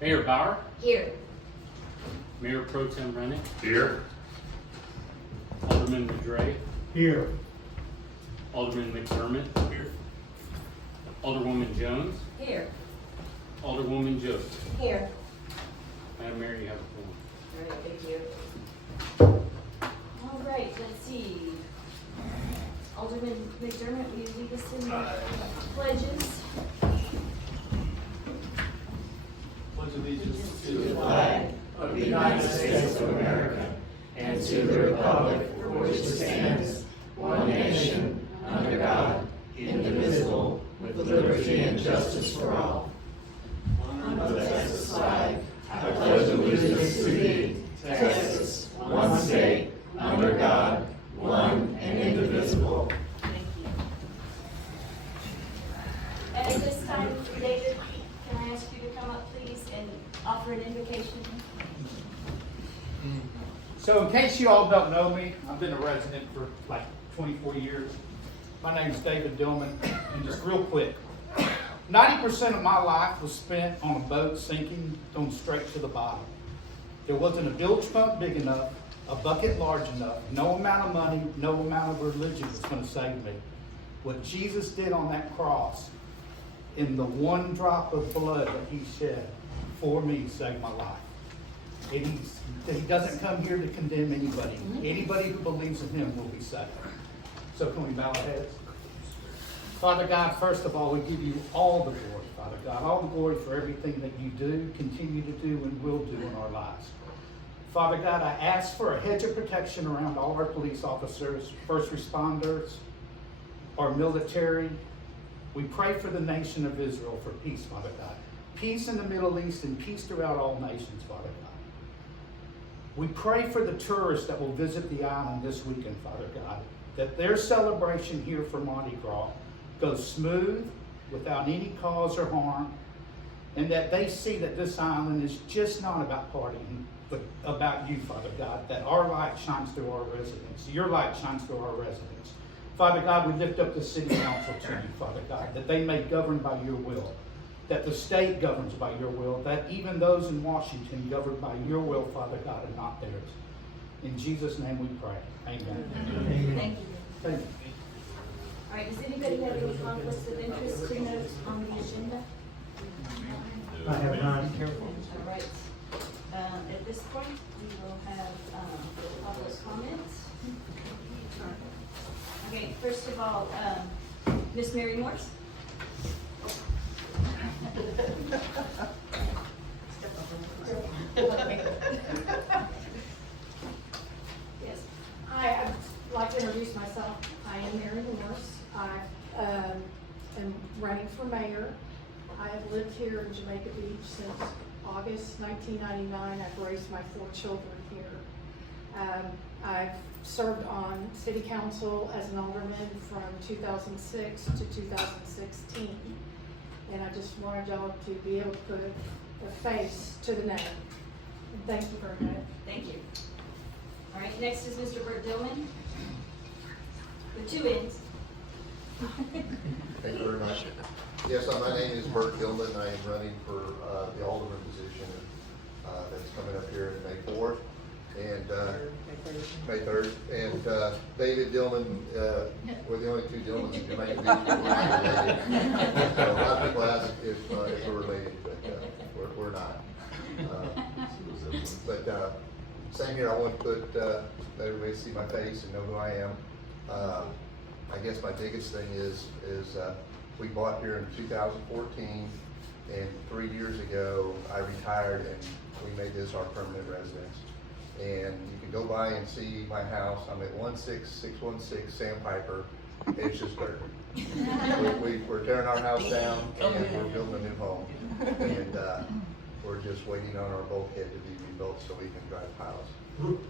Mayor Bauer, Here. Mayor Pro Tem Rennick, Here. Alderman Madre, Here. Alderman McDermott, Here. Alderwoman Jones, Here. Alderwoman Joseph. Here. Madam Mayor, you have the floor. All right, thank you. All right, let's see. Alderman McDermott, will you lead us in the pledges? Pledge allegiance to the flag of the United States of America and to the republic for which it stands, one nation, under God, indivisible, with liberty and justice for all. Under the Texas flag, I pledge allegiance to thee, Texas, one state, under God, one and indivisible. Thank you. And at this time, David, can I ask you to come up, please, and offer an invocation? So in case you all don't know me, I've been a resident for like 24 years. My name's David Dillman, and just real quick, 90% of my life was spent on a boat sinking, going straight to the bottom. There wasn't a bilge pump big enough, a bucket large enough, no amount of money, no amount of religion was going to save me. What Jesus did on that cross, in the one drop of blood that he shed for me, saved my life. He doesn't come here to condemn anybody. Anybody who believes in him will be saved. So can we bow our heads? Father God, first of all, we give you all the glory, Father God, all the glory for everything that you do, continue to do, and will do in our lives. Father God, I ask for a hedge of protection around all our police officers, first responders, our military. We pray for the nation of Israel for peace, Father God. Peace in the Middle East and peace throughout all nations, Father God. We pray for the tourists that will visit the island this weekend, Father God, that their celebration here for Mardi Gras goes smooth, without any cause or harm, and that they see that this island is just not about partying, but about you, Father God, that our light shines through our residents. Your light shines through our residents. Father God, we lift up the city council to you, Father God, that they may govern by your will, that the state governs by your will, that even those in Washington govern by your will, Father God, and not theirs. In Jesus' name we pray. Amen. Thank you. Thank you. All right, does anybody have any conflicts of interest to note on the agenda? I have none. All right. At this point, we will have public comments. Okay, first of all, Miss Mary Morse. Yes. Hi, I'd like to introduce myself. I am Mary Morse. I am running for mayor. I have lived here in Jamaica Beach since August 1999. I've raised my 4 children here. I've served on city council as an alderman from 2006 to 2016. And I just wanted y'all to be able to put a face to the name. And thank you very much. Thank you. All right, next is Mr. Bert Dillman. With 2 N's. Thank you very much. Yes, my name is Bert Gilman. I am running for the alderman position that's coming up here on May 4th and May 3rd. And David Dillman, we're the only 2 Dillmans in Jamaica Beach. So a lot of people ask if we're related, but we're not. But same here. I want to put let everybody see my face and know who I am. I guess my biggest thing is we bought here in 2014, and 3 years ago I retired and we made this our permanent residence. And you can go by and see my house. I'm at 16616 Sandpiper. It's just dirt. We're tearing our house down and we're building a new home. And we're just waiting on our bulkhead to be rebuilt so we can drive piles.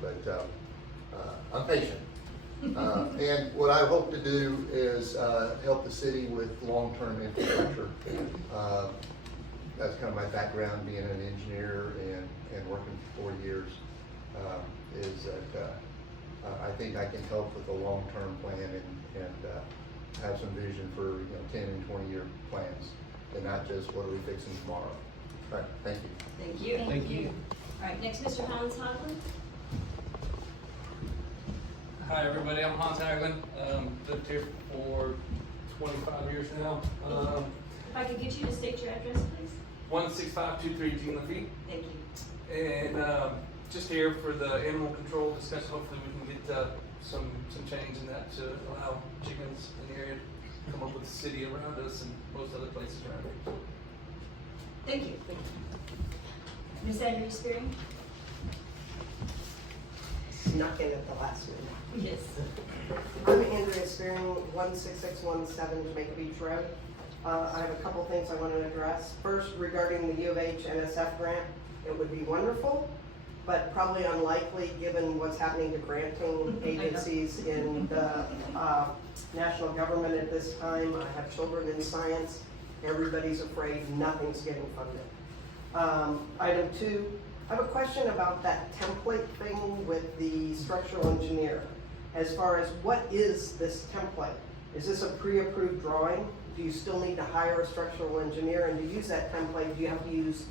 But I'm patient. And what I hope to do is help the city with long-term infrastructure. That's kind of my background, being an engineer and working for 4 years, is that I think I can help with a long-term plan and have some vision for 10 and 20-year plans, and not just what are we fixing tomorrow. All right, thank you. Thank you. Thank you. All right, next, Mr. Hans Hoglund. Hi, everybody, I'm Hans Haglund, lived here for 25 years now. If I could get you to state your address, please. 16523 Gene Lafitte, Thank you. and just here for the animal control discussion. Hopefully we can get some change in that to allow chickens in the area to come up with the city around us and most other places around here. Thank you. Ms. Andrew Spearing? Snuck in at the last minute. Yes. I'm Andrea Spearing, 16617 Jamaica Beach Road. I have a couple things I want to address. First, regarding the U of H NSF grant, it would be wonderful, but probably unlikely given what's happening to granting agencies in the national government at this time. I have children in science. Everybody's afraid nothing's getting funded. Item 2, I have a question about that template thing with the structural engineer. As far as what is this template? Is this a pre-approved drawing? Do you still need to hire a structural engineer? And to use that template, do you have to use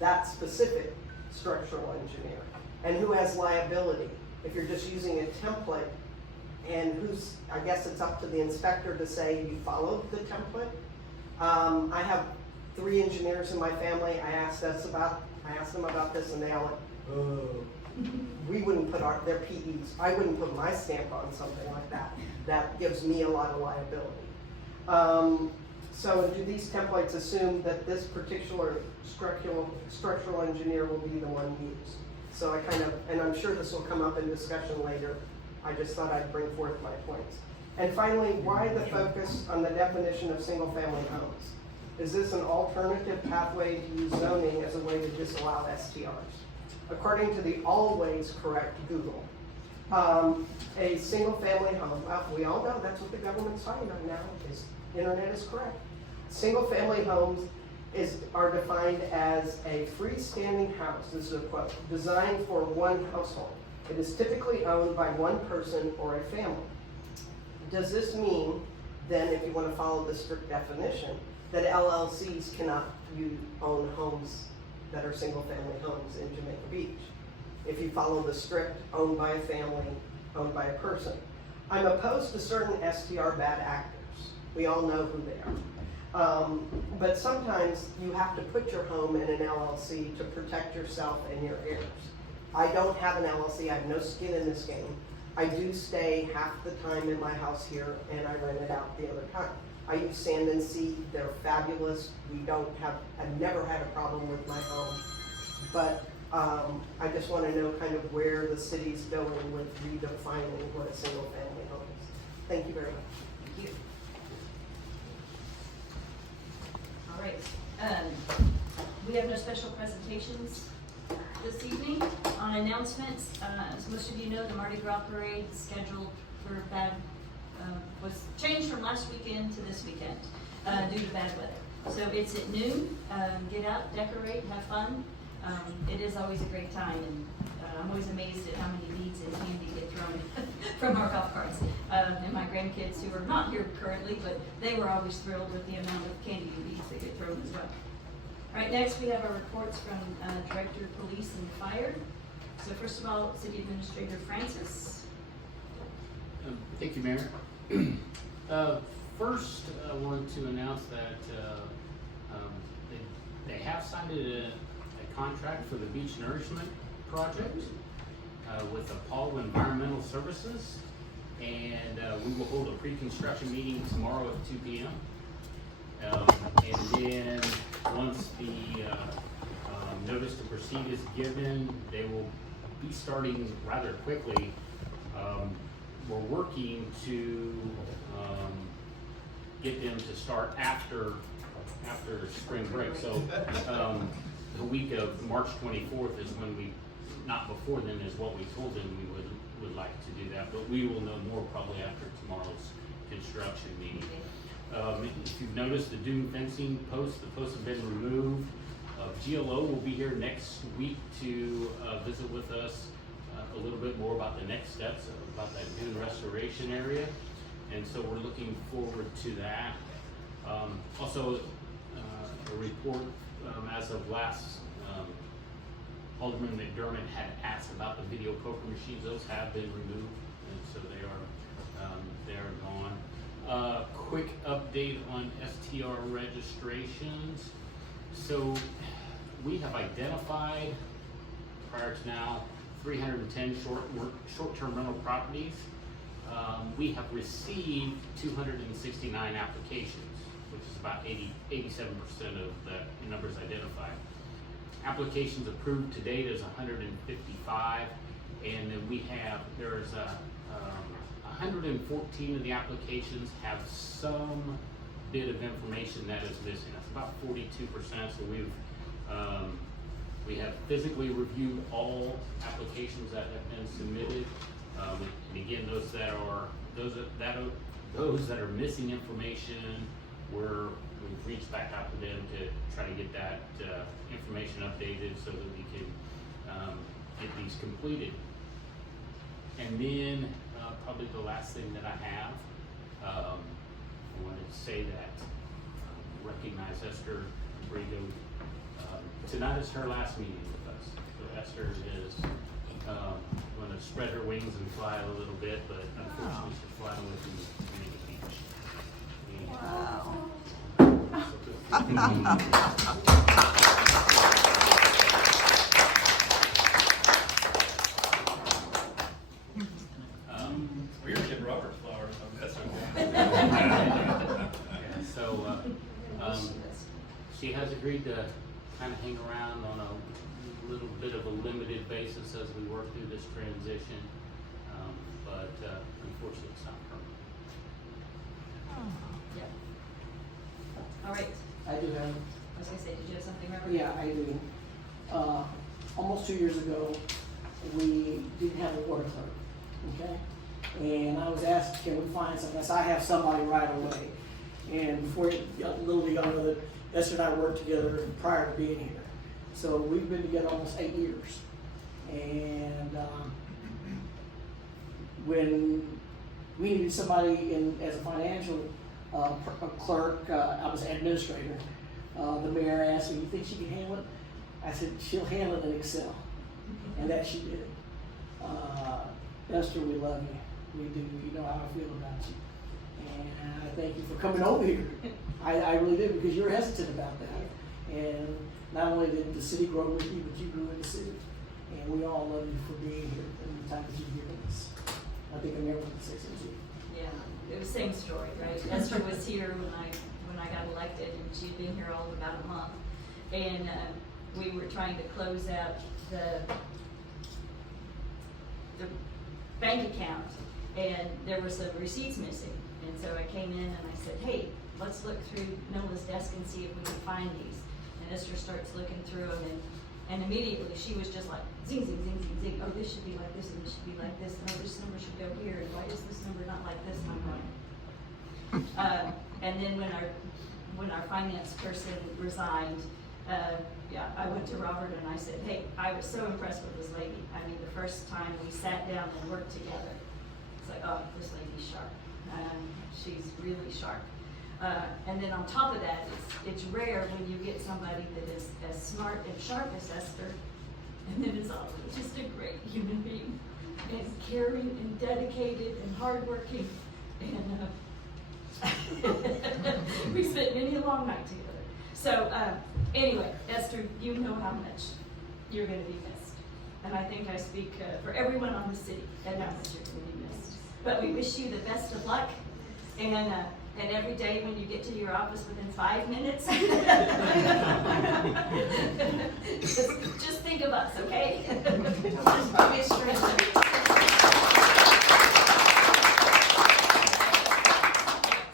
that specific structural engineer? And who has liability? If you're just using a template, and I guess it's up to the inspector to say you followed the template. I have 3 engineers in my family. I asked them about this, and they all went, oh. We wouldn't put their PEs, I wouldn't put my stamp on something like that. That gives me a lot of liability. So do these templates assume that this particular structural engineer will be the one used? So and I'm sure this will come up in discussion later. I just thought I'd bring forth my points. And finally, why the focus on the definition of single-family homes? Is this an alternative pathway to use zoning as a way to disallow STRs? According to the always correct Google, a single-family home, well, we all know that's what the government's talking about now, is internet is correct. Single-family homes are defined as a freestanding house, this is a quote, designed for one household. It is typically owned by one person or a family. Does this mean, then, if you want to follow the strict definition, that LLCs cannot own homes that are single-family homes in Jamaica Beach? If you follow the strict owned by a family, owned by a person. I'm opposed to certain STR bad actors. We all know who they are. But sometimes you have to put your home in an LLC to protect yourself and your heirs. I don't have an LLC, I have no skin in this game. I do stay half the time in my house here, and I rent it out the other time. I use Sand and Sea, they're fabulous. I've never had a problem with my home. But I just want to know kind of where the city's going with redefining what a single family home is. Thank you very much. Thank you. All right. We have no special presentations this evening. On announcements, as most of you know, the Mardi Gras parade scheduled for was changed from last weekend to this weekend due to bad weather. So it's at noon. Get out, decorate, have fun. It is always a great time, and I'm always amazed at how many beads and candy get thrown from our golf carts. And my grandkids, who are not here currently, but they were always thrilled with the amount of candy and beads that get thrown as well. All right, next we have our reports from Director of Police and Fire. So first of all, City Administrator Francis. Thank you, Mayor. First, I wanted to announce that they have signed a contract for the beach nourishment project with Apollo Environmental Services, and we will hold a pre-construction meeting tomorrow at 2 p.m. And then once the notice to proceed is given, they will be starting rather quickly. We're working to get them to start after spring break. So the week of March 24th is when not before then is what we told them we would like to do that, but we will know more probably after tomorrow's construction meeting. If you've noticed the dune fencing posts, the posts have been removed. GLO will be here next week to visit with us a little bit more about the next steps about that dune restoration area, and so we're looking forward to that. Also, a report as of last, Alderman McDermott had asked about the video poker machines. Those have been removed, and so they are gone. Quick update on STR registrations. So we have identified, prior to now, 310 short-term rental properties. We have received 269 applications, which is about 87% of the numbers identified. Applications approved to date is 155, and then there's 114 of the applications have some bit of information that is missing. That's about 42%. So we have physically reviewed all applications that have been submitted. And again, those that are missing information, we've reached back out to them to try to get that information updated so that we can get these completed. And then probably the last thing that I have, I wanted to say that recognize Esther Brigo. Tonight is her last meeting with us. So Esther is going to spread her wings and fly a little bit, but unfortunately she's flying away from Jamaica Beach. We're getting Robert's flowers, that's So she has agreed to kind of hang around on a little bit of a limited basis as we work through this transition, but unfortunately it's not permanent. Yeah. All right. I do have, I was gonna say, did you have something, Robert? yeah, I do. Almost 2 years ago, we didn't have a water clerk, okay? And I was asked, can we find something? I said, I have somebody right away. And before, little do y'all know that Esther and I worked together prior to being here. So we've been together almost 8 years. And when we needed somebody as a financial clerk, I was an administrator. The mayor asked me, you think she can handle it? I said, she'll handle it in Excel. And that she did. Esther, we love you. We do. You know how I feel about you. And I thank you for coming over here. I really do, because you're hesitant about that. And not only did the city grow with you, but you grew in the city. And we all love you for being here and the time that you've given us. I think I'm never going to say something to you. Yeah, it was the same story, right? Esther was here when I got elected, and she'd been here all of about a month. And we were trying to close out the bank account, and there were some receipts missing. And so I came in and I said, hey, let's look through Nola's desk and see if we can find these. And Esther starts looking through them, and immediately she was just like, zing, zing, zing, zing, zing. Oh, this should be like this, and this should be like this, and oh, this number should go here, and why is this number not like this? And I'm going. And then when our finance person resigned, I went to Robert and I said, hey, I was so impressed with this lady. I mean, the first time we sat down and worked together, it's like, oh, this lady's sharp. She's really sharp. And then on top of that, it's rare when you get somebody that is as smart and sharp as Esther, and then is also just a great human being, and caring and dedicated and hardworking. And we spent many a long night together. So anyway, Esther, you know how much you're going to be missed. And I think I speak for everyone on the city that how much you're going to be missed. But we wish you the best of luck. And every day when you get to your office within 5 minutes, just think of us, okay? Just be a stranger.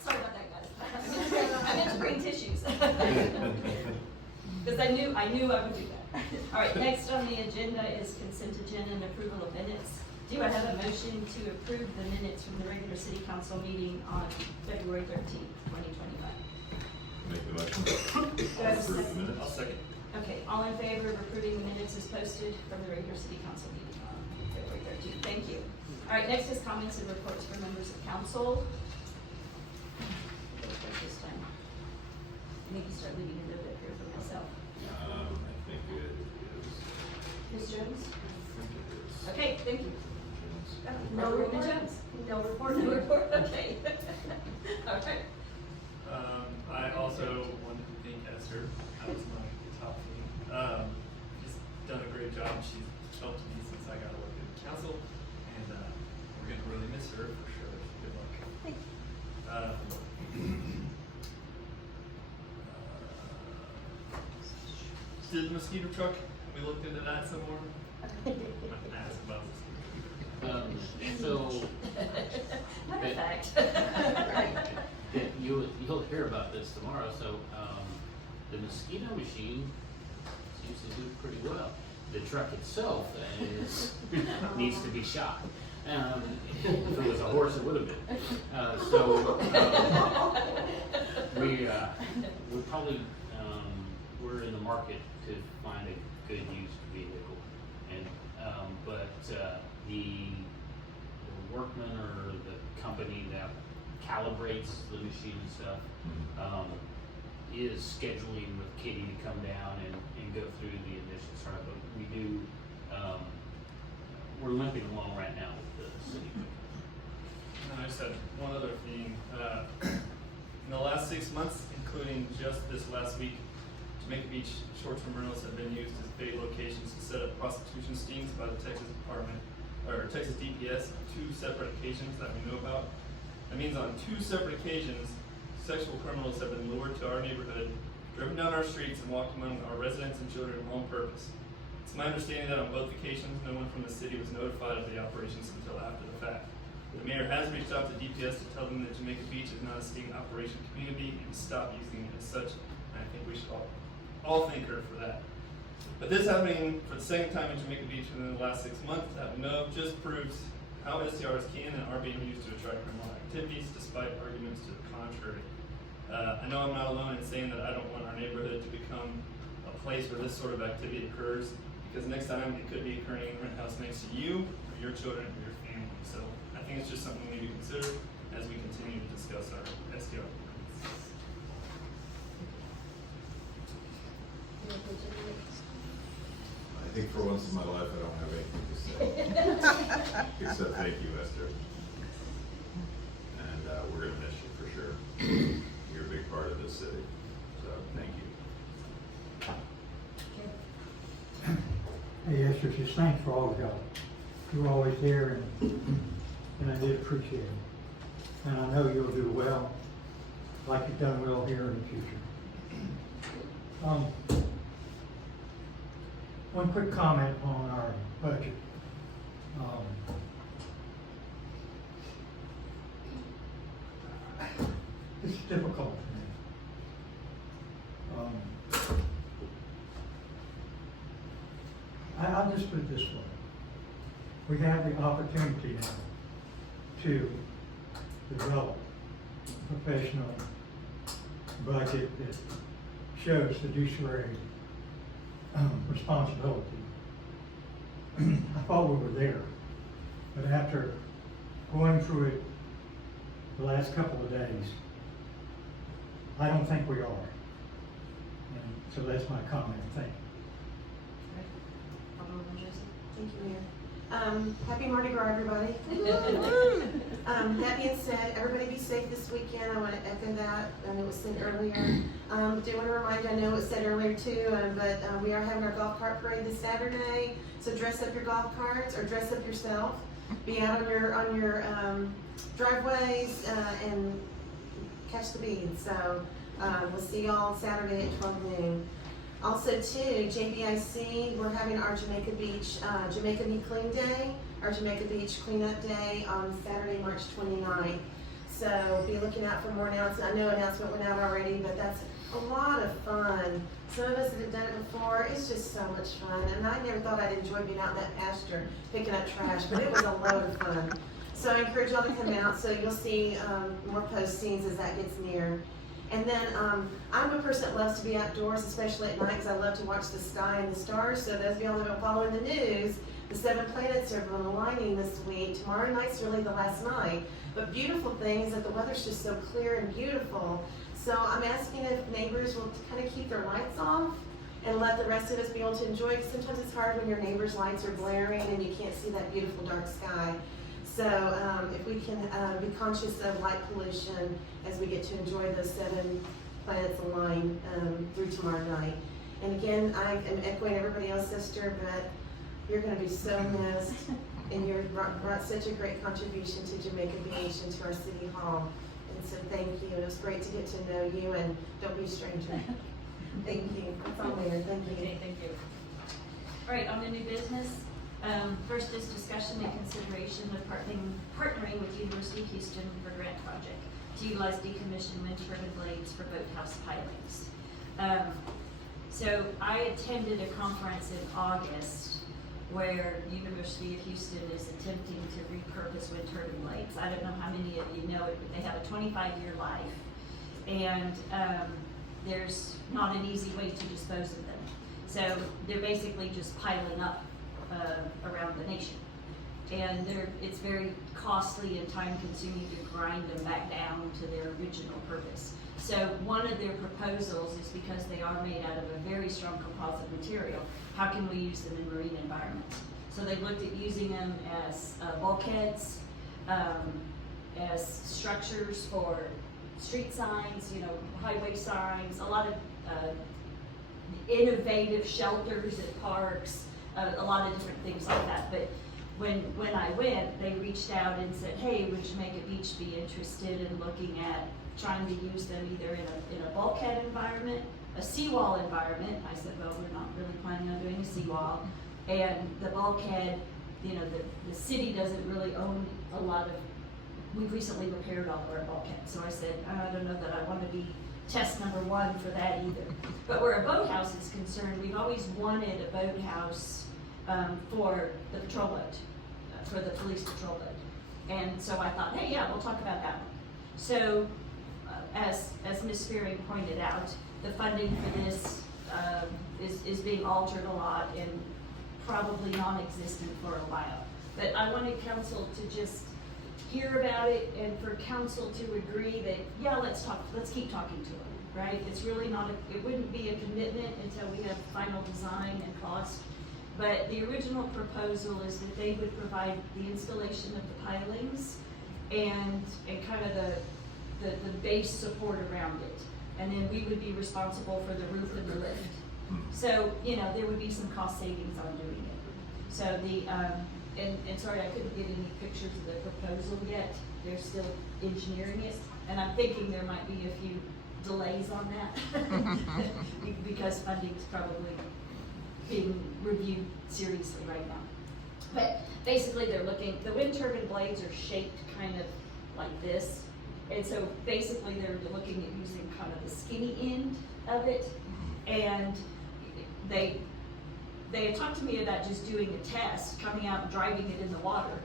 Sorry about that, guys. I meant to bring tissues. Because I knew I would do that. All right, next on the agenda is consent agenda and approval of minutes. Do I have a motion to approve the minutes from the regular city council meeting on February 13th, 2021? Make the motion. Do I have a Approve the second? minutes. I'll second. Okay, all in favor of approving the minutes as posted from the regular city council meeting on February 13th? Thank you. All right, next is comments and reports from members of council. This time. I need to start leaving a note up here for myself. thank you. No report, Jones? No report, okay. All right. I also wanted to thank Esther. That was my top team. She's done a great job. She's helped me since I got elected to council, and we're gonna really miss her for sure. Good luck. Thank Did the mosquito truck? We looked into that some more. I'm gonna ask about mosquito. Matter of fact. You'll hear about this tomorrow, so, the mosquito machine seems to do pretty well. The truck itself needs to be shot. If it was a horse, it would have been. We probably, we're in the market to find a good used vehicle. And, the workman or the company that calibrates the machine and stuff, is scheduling with Katie to come down and go through the initial startup. But we do, we're limping along right now with the city. And I just had one other thing. In the last 6 months, including just this last week, Jamaica Beach short-term rentals have been used as bait locations to set up prostitution stings by the Texas DPS on 2 separate occasions that we know about. That means on 2 separate occasions, sexual criminals have been lured to our neighborhood, driven down our streets, and walked among our residents and children on purpose. It's my understanding that on both occasions, no one from the city was notified of the operations until after the fact. The mayor has reached out to DPS to tell them that Jamaica Beach is not a sting operation community and to stop using it as such. And I think we should all thank her for that. But this happening for the second time in Jamaica Beach within the last 6 months that we know of just proves how STRs can and are being used to attract criminal activities despite arguments to the contrary. I know I'm not alone in saying that I don't want our neighborhood to become a place where this sort of activity occurs, because next time it could be occurring in the rent house next to you, or your children, or your family. So I think it's just something we need to consider as we continue to discuss our STR. I think for once in my life, I don't have anything to say. Except thank you, Esther. And we're gonna miss you for sure. You're a big part of this city, so thank you. Hey Esther, just thanks for all of y'all. You're always there and I did appreciate it. And I know you'll do well, like you've done well here in the future. One quick comment on our budget. It's difficult for me. I'll just put it this way. We have the opportunity now to develop a professional budget that shows fiduciary responsibility. I thought we were there, but after going through it the last couple of days, I don't think we are. And so that's my comment. Thank you. Thank you, Mayor. Happy Mardi Gras, everybody. That being said, everybody be safe this weekend. I want to echo that. I know it was said earlier. Do want to remind you, I know it was said earlier too, but we are having our golf cart parade this Saturday. So dress up your golf carts or dress up yourself. Be out on your driveways and catch the beads. So we'll see y'all Saturday at 12 noon. Also too, JBIC, we're having our Jamaica Beach Be Clean Day, our Jamaica Beach Cleanup Day on Saturday, March 29th. So be looking out for more announcements. I know announcement went out already, but that's a lot of fun. Some of us that have done it before, it's just so much fun. And I never thought I'd enjoy being out in that pasture picking up trash, but it was a load of fun. So I encourage y'all to come out so you'll see more postings as that gets near. And then I'm a person that loves to be outdoors, especially at night, because I love to watch the sky and the stars. So those of y'all that have been following the news, the 7 planets are aligning this week. Tomorrow night's really the last night. But beautiful thing is that the weather's just so clear and beautiful. So I'm asking if neighbors will kind of keep their lights off and let the rest of us be able to enjoy, because sometimes it's hard when your neighbor's lights are blaring and you can't see that beautiful dark sky. So if we can be conscious of light pollution as we get to enjoy those 7 planets aligned through tomorrow night. And again, I am echoing everybody else, sister, but you're going to be so missed, and you've brought such a great contribution to Jamaica Beach and to our city hall. And so thank you. It was great to get to know you, and don't be a stranger. Thank you. That's all, Mayor. Thank you. Okay, thank you. All right, on the new business, first is discussion and consideration of partnering with University of Houston for grant project to utilize decommissioned wind turbine blades for boathouse pilings. So I attended a conference in August where University of Houston is attempting to repurpose wind turbine blades. I don't know how many of you know it, but they have a 25-year life, and there's not an easy way to dispose of them. So they're basically just piling up around the nation. And it's very costly and time-consuming to grind them back down to their original purpose. So one of their proposals is, because they are made out of a very strong composite material, how can we use them in marine environments? So they looked at using them as bulkheads, as structures for street signs, highway signs, a lot of innovative shelters at parks, a lot of different things like that. But when I went, they reached out and said, hey, would Jamaica Beach be interested in looking at trying to use them either in a bulkhead environment, a seawall environment? I said, well, we're not really planning on doing a seawall. And the bulkhead, the city doesn't really own a lot of, we've recently repaired all of our bulkheads. So I said, I don't know that I want to be test number 1 for that either. But where a boathouse is concerned, we've always wanted a boathouse for the patrol boat, for the police patrol boat. And so I thought, hey, yeah, we'll talk about that one. So as Ms. Fearing pointed out, the funding for this is being altered a lot and probably non-existent for a while. But I wanted council to just hear about it, and for council to agree that, yeah, let's keep talking to them, right? It's really not, it wouldn't be a commitment until we have final design and cost. But the original proposal is that they would provide the installation of the pilings and kind of the base support around it. And then we would be responsible for the roof and the lift. So, there would be some cost savings on doing it. So and sorry, I couldn't get any pictures of the proposal yet. They're still engineering it. And I'm thinking there might be a few delays on that because funding is probably being reviewed seriously right now. But basically they're looking, the wind turbine blades are shaped kind of like this. And so basically they're looking at using kind of the skinny end of it. And they had talked to me about just doing a test, coming out and driving it in the water,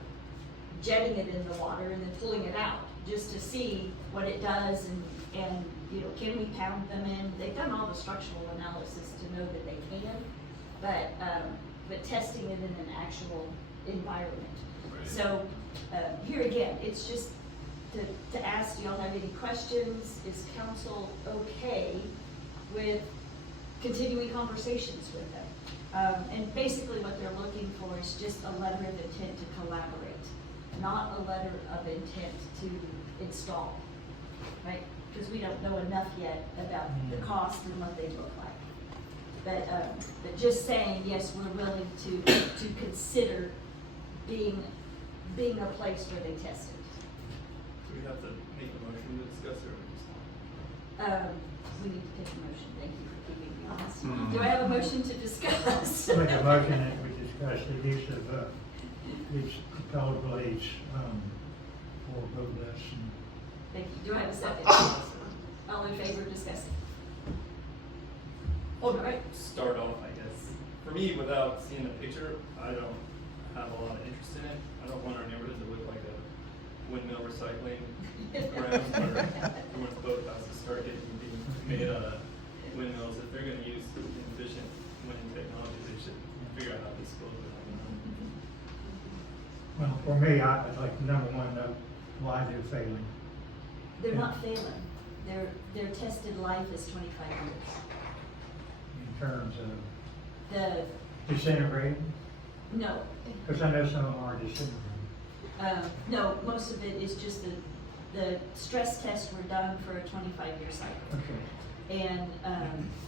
jetting it in the water, and then pulling it out just to see what it does and can we pound them in? They've done all the structural analysis to know that they can, but testing it in an actual environment. Right. So here again, it's just to ask, do y'all have any questions? Is council okay with continuing conversations with them? And basically what they're looking for is just a letter of intent to collaborate, not a letter of intent to install, right? Because we don't know enough yet about the cost and what they look like. But just saying, yes, we're willing to consider being a place where they test it. Do we have to make a motion to discuss it, or just? We need to take a motion. Thank you for keeping me honest. Do I have a motion to discuss? Make a motion that we discuss the use of these propeller blades for boat lifts. Thank you. Do I have a second? All in favor of discussing? All right. Start off, I guess. For me, without seeing the picture, I don't have a lot of interest in it. I don't want our neighborhood to look like a windmill recycling ground where everyone's boathouses start being made out of windmills. If they're going to use efficient wind technology, they should figure out how to dispose of it. Well, for me, I'd like to, number one, know why they're failing. They're not failing. Their tested life is 25 years. terms of The, disintegrating? no, Because I know some of them are disintegrating. no, most of it is just the stress tests were done for a 25-year cycle. Okay. And,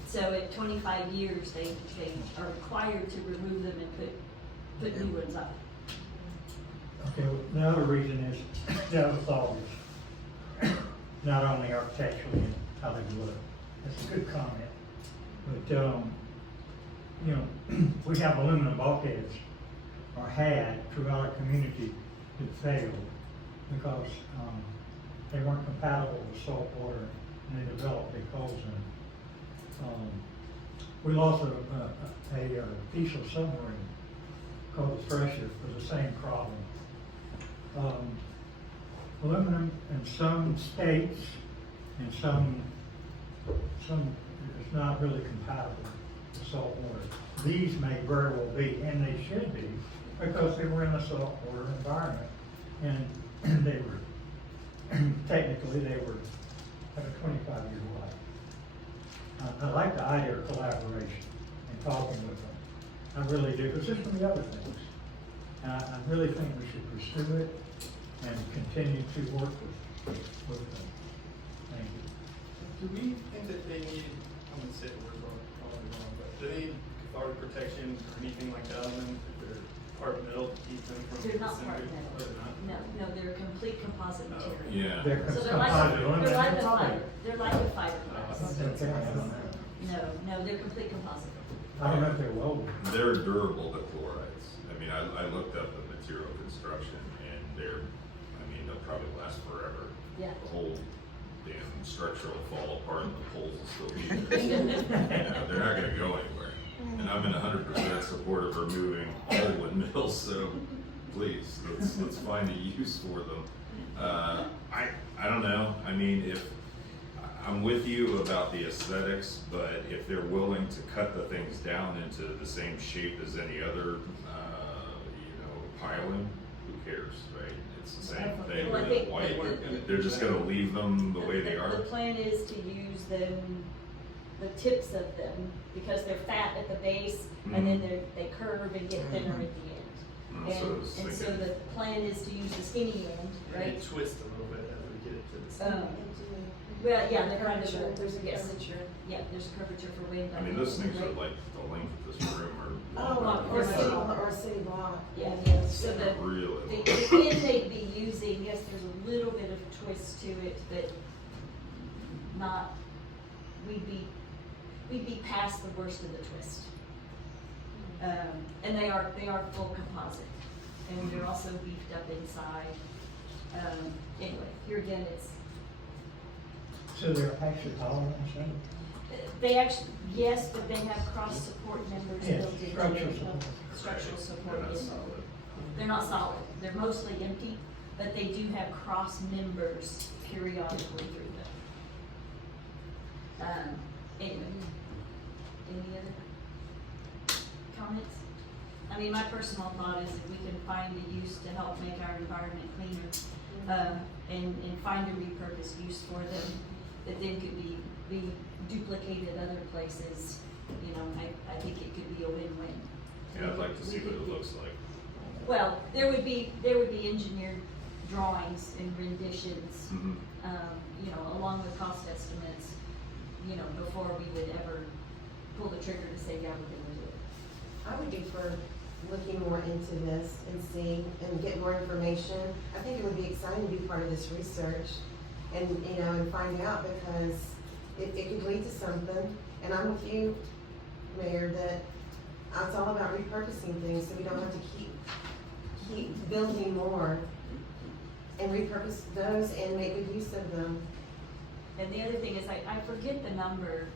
so at 25 years, they are required to remove them and put new ones up. Okay, well, the other reason is, the other thought is, not only architecturally and how they look, that's a good comment, but, you know, we have aluminum bulkheads, or had throughout our community, that failed because, they weren't compatible with salt water, and they developed big holes in them. We lost a diesel submarine called the Thresher for the same problem. Aluminum in some states and some is not really compatible with salt water. These may very well be, and they should be, because they were in a salt water environment, and they were technically they were have a 25-year life. I like the idea of collaboration and talking with them. I really do, because there's some other things. And I really think we should pursue it and continue to work with them. Thank you. Do we think that they need, I'm gonna say the word probably wrong, but do they need cathartic protection or anything like that on them? If they're part metal to keep them from They're not part disintegrating? metal. Oh, they're not? No, they're complete composite material. Yeah. They're So they're like, composite they're aluminum. like a fiber, they're like a fiberglass. Okay, I don't know. No, they're complete composite. I don't know if they're welded. They're durable to chlorides. I mean, I looked up the material construction and they'll probably last forever. Yeah. The whole damn structure will fall apart and the poles will still be there. You know, they're not gonna go anywhere. And I'm in 100% support of removing all windmills, so please, let's find a use for them. I don't know, I mean, if, I'm with you about the aesthetics, but if they're willing to cut the things down into the same shape as any other, piling, who cares, right? It's the same thing, Well, I they're think white, they're just gonna leave them the way they are. The plan is to use them, the tips of them, because they're fat at the base, and then they curve and get thinner at the end. That's what I was And so thinking. the plan is to use the skinny end, They right? twist a little bit as we get it to the. Well, yeah, they're kind of, There's a yes, curvature. yeah, there's a curvature for wind. I mean, those things are like the length of this room or. Or a city block. Yeah, so the Really. the end they'd be using, yes, there's a little bit of twist to it, but not, we'd be past the worst of the twist. And they are full composite, and they're also beefed up inside. Anyway, here again, it's, So they're actually tolerant, so? they actually, yes, but they have cross support members Yes, built into structural them. support. Structural support, They're not yes. solid. They're not solid, they're mostly empty, but they do have cross members periodically through them. Anyway, any other comments? I mean, my personal thought is if we can find a use to help make our environment cleaner, and find a repurposed use for them, that then could be duplicated other places, I think it could be a win-win. Yeah, I'd like to see what it looks like. Well, there would be engineered drawings and renditions, Mhm. Along with cost estimates, before we would ever pull the trigger to say, yeah, we're gonna do it. I would be for looking more into this and seeing and get more information. I think it would be exciting to be part of this research and, and find out, because it could lead to something. And I'm with you, Mayor, that it's all about repurposing things, so we don't have to keep building more and repurpose those and make good use of them. And the other thing is, I forget the number,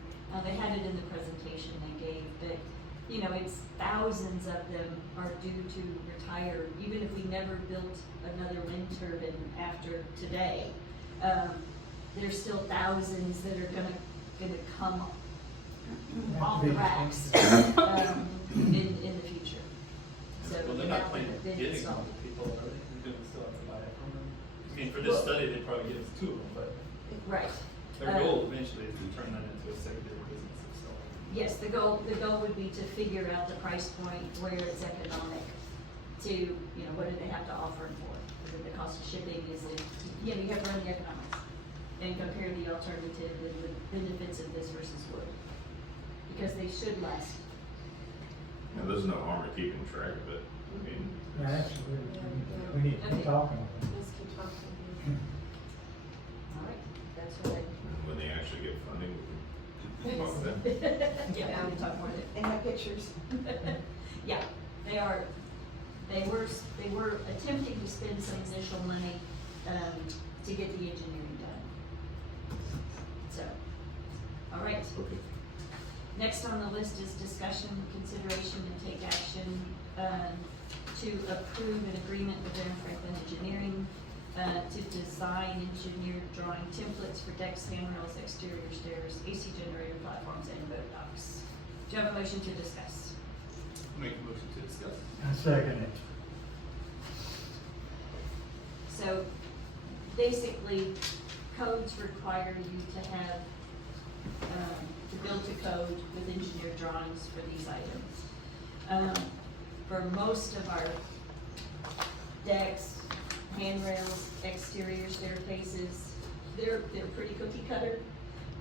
they had it in the presentation they gave, but, it's thousands of them are due to retire, even if we never built another wind turbine after today. There's still thousands that are gonna come off the racks, in the future. So, Well, they're now not planning they've on been getting installed. them to people, are they? They're gonna still have to buy it from them? I mean, for this study, they probably give us 2 of them, but Right. their goal eventually is to turn that into a secondary business of selling. Yes, the goal would be to figure out the price point where it's economic to, you know, what do they have to offer them for? Is it the cost of shipping, is it, you know, you have to run the economics and compare the alternative and the benefits of this versus wood. Because they should last. And there's no harm in keeping track of it. I mean, Absolutely. We need to keep talking about it. Let's keep talking. All right, that's what when they actually get funding, we can talk then. yeah, we can talk more than. And have pictures. Yeah, they were attempting to spend some initial money, to get the engineering done. So, all right. Okay. Next on the list is discussion, consideration, and take action, to approve an agreement with Aran Franklin Engineering, to design engineered drawing templates for decks, handrails, exterior stairs, AC generator platforms, and boat docks. Do you have a motion to discuss? Make a motion to discuss. I second it. So basically, codes require you to have, to build to code with engineered drawings for these items. For most of our decks, handrails, exterior staircases, they're pretty cookie cutter,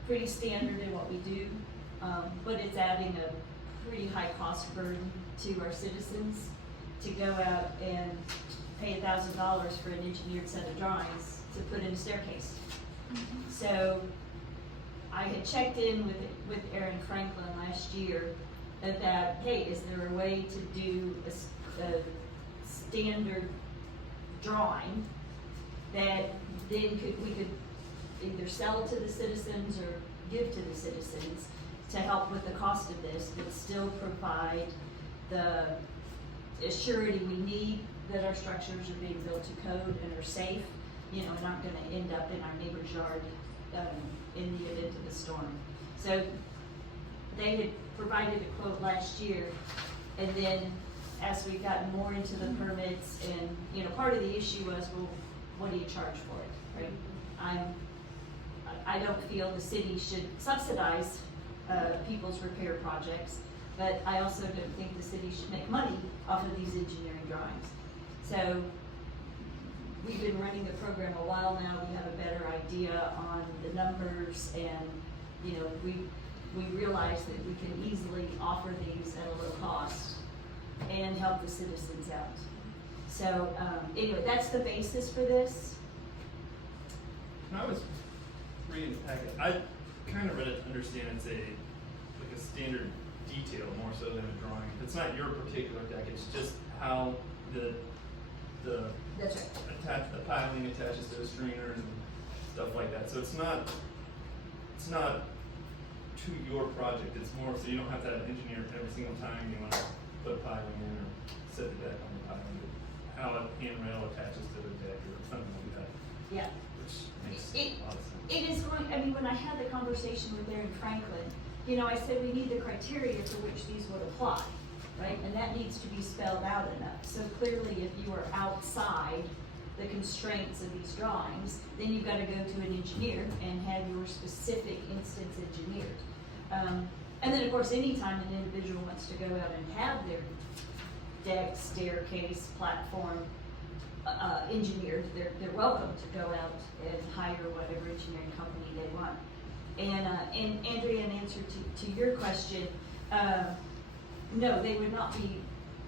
pretty standard in what we do, but it's adding a pretty high cost burden to our citizens to go out and pay $1,000 for an engineered set of drawings to put in a staircase. So I had checked in with Aran Franklin last year about, hey, is there a way to do a standard drawing that then we could either sell to the citizens or give to the citizens to help with the cost of this, but still provide the surety we need that our structures are being built to code and are safe, you know, and aren't gonna end up in our neighbor's yard, in the event of a storm. So they had provided a quote last year, and then as we've gotten more into the permits, and, you know, part of the issue was, well, what do you charge for it, right? I don't feel the city should subsidize, people's repair projects, but I also don't think the city should make money off of these engineering drawings. So we've been running the program a while now, we have a better idea on the numbers, and, you know, we realize that we can easily offer these at a low cost and help the citizens out. So, anyway, that's the basis for this. When I was reading the packet, I kind of read it to understand it's a standard detail more so than a drawing. It's not your particular deck, it's just how the That's right. the piling attaches to the stringers and stuff like that. So it's not to your project, it's more so you don't have to have an engineer every single time you want to put a piling in or set the deck on the piling. How a handrail attaches to the deck or something like that. Yeah. Which makes It- a lot of sense. It is going, I mean, when I had the conversation with Aran Franklin, you know, I said we need the criteria for which these would apply, right? And that needs to be spelled out enough. So clearly, if you are outside the constraints of these drawings, then you've got to go to an engineer and have your specific instance engineered. And then, of course, anytime an individual wants to go out and have their deck, staircase, platform engineered, they're welcome to go out and hire whatever engineering company they want. And Andrea, in answer to your question, no, they would not be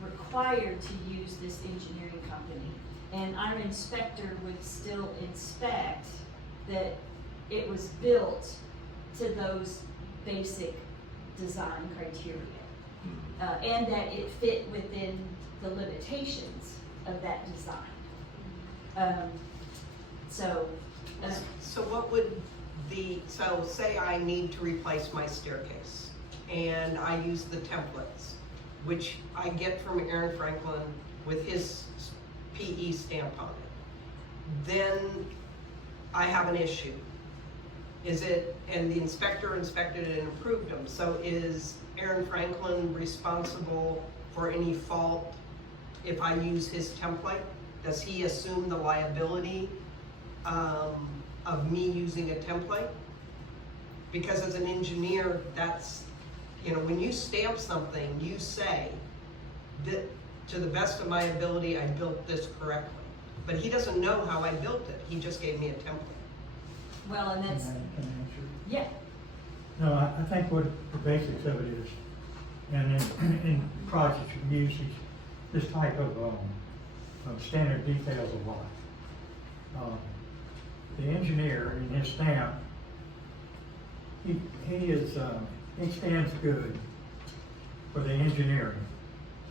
required to use this engineering company. And our inspector would still inspect that it was built to those basic design criteria. And that it fit within the limitations of that design. So what would so say I need to replace my staircase, and I use the templates, which I get from Aran Franklin with his PE stamp on it, then I have an issue. And the inspector inspected it and approved them, so is Aran Franklin responsible for any fault if I use his template? Does he assume the liability of me using a template? Because as an engineer, You know, when you stamp something, you say that to the best of my ability, I built this correctly. But he doesn't know how I built it. He just gave me a template. Well, and that's, Can I answer? yeah, No, I think what the basics of it is, and in projects you use this type of standard details a lot. The engineer in his stamp, he stands good for the engineering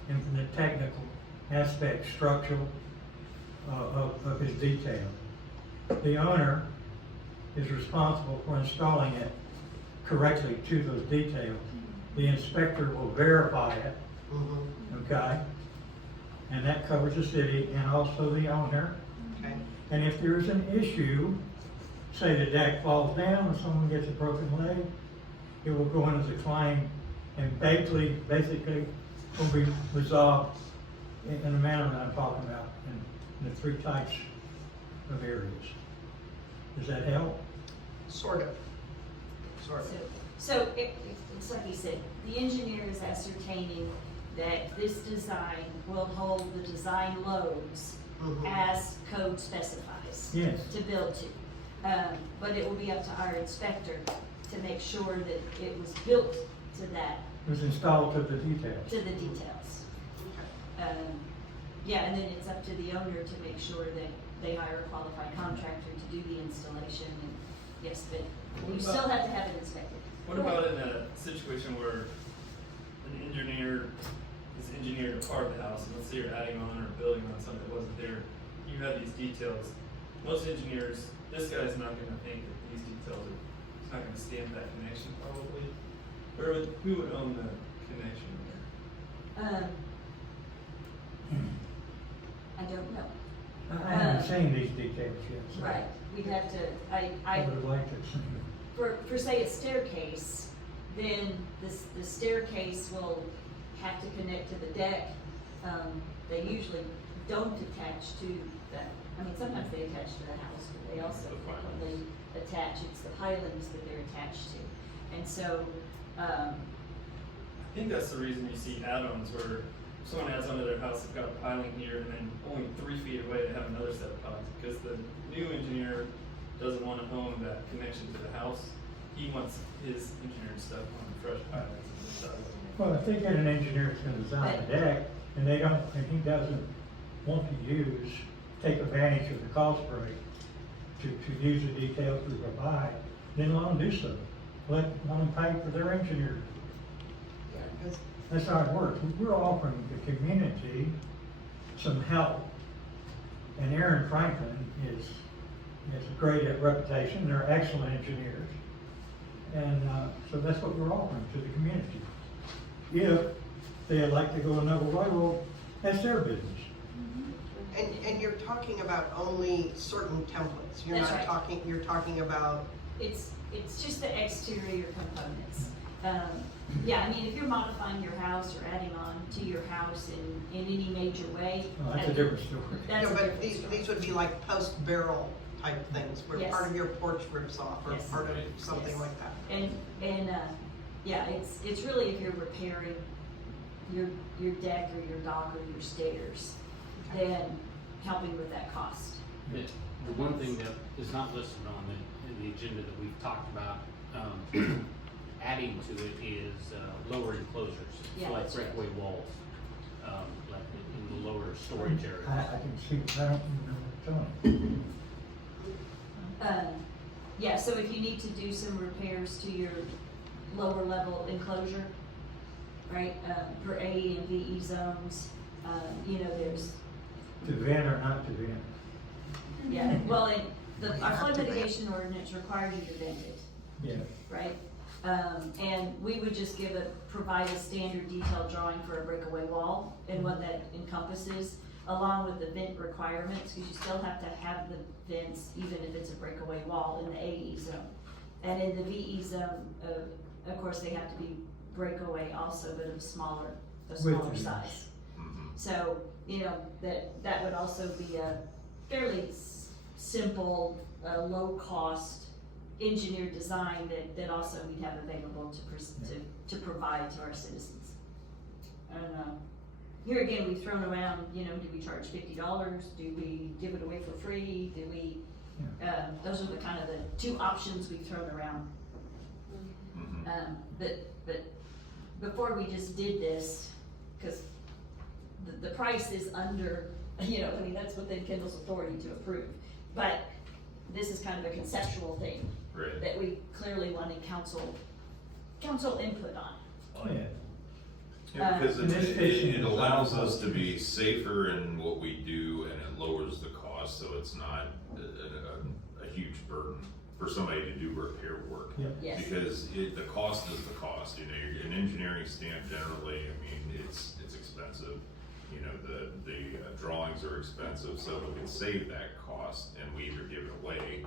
and from the technical aspect, structural of his detail. The owner is responsible for installing it correctly to those details. The inspector will verify it, okay? And that covers the city and also the owner. Okay. And if there's an issue, say the deck falls down or someone gets a broken leg, it will go in as a claim and basically will be resolved in the manner that I'm talking about in the three types of areas. Does that help? Sort of. Sort of. so it's like you said, the engineer is ascertaining that this design will hold the design loads as code specifies. Yes. To build to. But it will be up to our inspector to make sure that it was built to that, It was installed to the details. to the details. Yeah, and then it's up to the owner to make sure that they hire a qualified contractor to do the installation, and yes, but you still have to have it inspected. What about in a situation where an engineer is engineered a part of the house, and let's say you're adding on or building on something that wasn't there, you have these details. Most engineers, this guy's not gonna think that these details are, he's not gonna stamp that connection probably. Who would own the connection there? I don't know. I haven't seen these details yet, so. Right, we'd have to, I would like to see them. for say a staircase, then the staircase will have to connect to the deck. They usually don't attach to the, I mean, sometimes they attach to the house, but they also frequently attach, it's the pilings that they're attached to. And so, I think that's the reason you see add-ons where someone adds onto their house, they've got a piling here, and then only 3 feet away they have another set of pilings, because the new engineer doesn't want to own that connection to the house. He wants his engineered stuff on the fresh pilings and the sides. Well, if they get an engineer that's gonna design a deck, and he doesn't want to take advantage of the cost break to use the details we provide, then let them do so. Let them pay for their engineer. That's how it works. We're offering the community some help. And Aran Franklin is a great reputation. They're excellent engineers. And so that's what we're offering to the community. If they'd like to go another way, well, that's their business. And you're talking about only certain templates. You're That's not right. talking, you're talking about, it's just the exterior components. Yeah, I mean, if you're modifying your house or adding on to your house in any major way. Well, that's a different story. That's a but different these story. would be like post barrel type things, where Yes. part of your porch rips off, or Yes. part of something Yes. like that. And yeah, it's really if you're repairing your deck or your dock or your stairs, then helping with that cost. The one thing that is not listed on the agenda that we've talked about, adding to it is lower enclosures, Yeah, so like that's right. breakaway walls, like in the lower storage areas. I can see, I don't even know what you're telling. Yeah, so if you need to do some repairs to your lower level enclosure, right, for A and VE zones, there's, To vent or not to vent. yeah, well, our flood mitigation ordinance requires you to vent it, Yeah. right? And we would just provide a standard detailed drawing for a breakaway wall and what that encompasses, along with the vent requirements, because you still have to have the vents, even if it's a breakaway wall in the AE zone. And in the VE zone, of course, they have to be breakaway also, but of smaller With size. So, that would also be a fairly simple, low cost engineered design that also we'd have available to provide to our citizens. And, here again, we've thrown around, you know, do we charge $50? Do we give it away for free? Do we, those are the kind of the two options we've thrown around. But before we just did this, cause the price is under, you know, I mean, that's within Kendall's authority to approve. But this is kind of a conceptual thing. Right. That we clearly wanted council input on. Oh, yeah. Yeah, because And this it fishing allows is us to be safer in what we do, and it lowers the cost, so it's not a huge burden for somebody to do repair work. Yeah. Yes. Because the cost is the cost, you know, an engineering stamp generally, I mean, it's expensive. You know, the drawings are expensive, so if we can save that cost and we either give it away